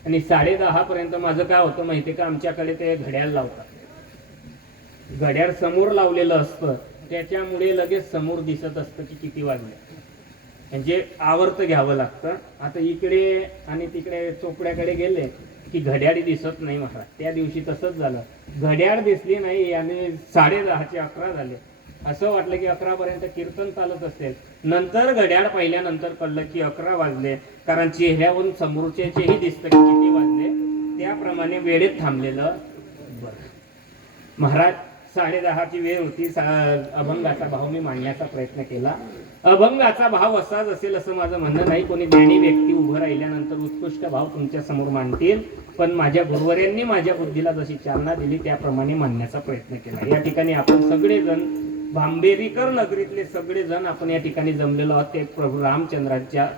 आणि 10:30 पर्यंत माझं काय होतं माहितीये का? आमच्याकडे ते घड्याळ लावतात. घड्याळ समोर लावलेलं असतं त्याच्यामुळे लगेच समोर दिसत असतं की किती वाजले, म्हणजे आवर्त घ्यावं लागतं. आता इकडे आणि तिकडे चोपड्याकडे गेले की घड्याळी दिसत नाही महाराज. त्या दिवशी तसंच झालं, घड्याळ दिसली नाही आणि 10:30चे 11 झाले. असं वाटलं की 11 पर्यंत कीर्तन चालत असेल. नंतर घड्याळ पाहिल्यानंतर कळलं की 11 वाजले, कारण चेहऱ्यावरून समोरच्याचेही दिसतं की किती वाजले. त्याप्रमाणे वेळेत थांबलेलं बरं. महाराज 10:30ची वेळ होती. अभंगाचा भाव मी मांडण्याचा प्रयत्न केला. अभंगाचा भाव असाच असेल असं माझं म्हणणं नाही. कोणी ज्ञानी व्यक्ती उभं राहिल्यानंतर उत्कृष्ट भाव तुमच्या समोर मांडतील, पण माझ्या गुरुवर्यांनी माझ्या बुद्धीला जशी चालना दिली त्याप्रमाणे मांडण्याचा प्रयत्न केला. या ठिकाणी आपण सगळेजण भांबेरीकर नगरीतले सगळेजण आपण या ठिकाणी जमलेलो आहोत ते प्रभू रामचंद्राच्या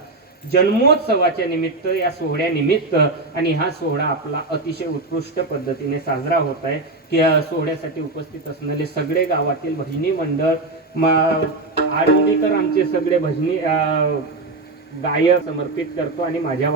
जन्मोत्सवाच्या निमित्त, या सोहळ्यानिमित्त. आणि हा सोहळा आपला अतिशय उत्कृष्ट पद्धतीने साजरा होत आहे. की सोहळ्यासाठी उपस्थित असणारे सगळे गावातील भजनी मंडळ, आळंदीकर आमचे सगळे भजनी गायक समर्पित करतो आणि माझ्या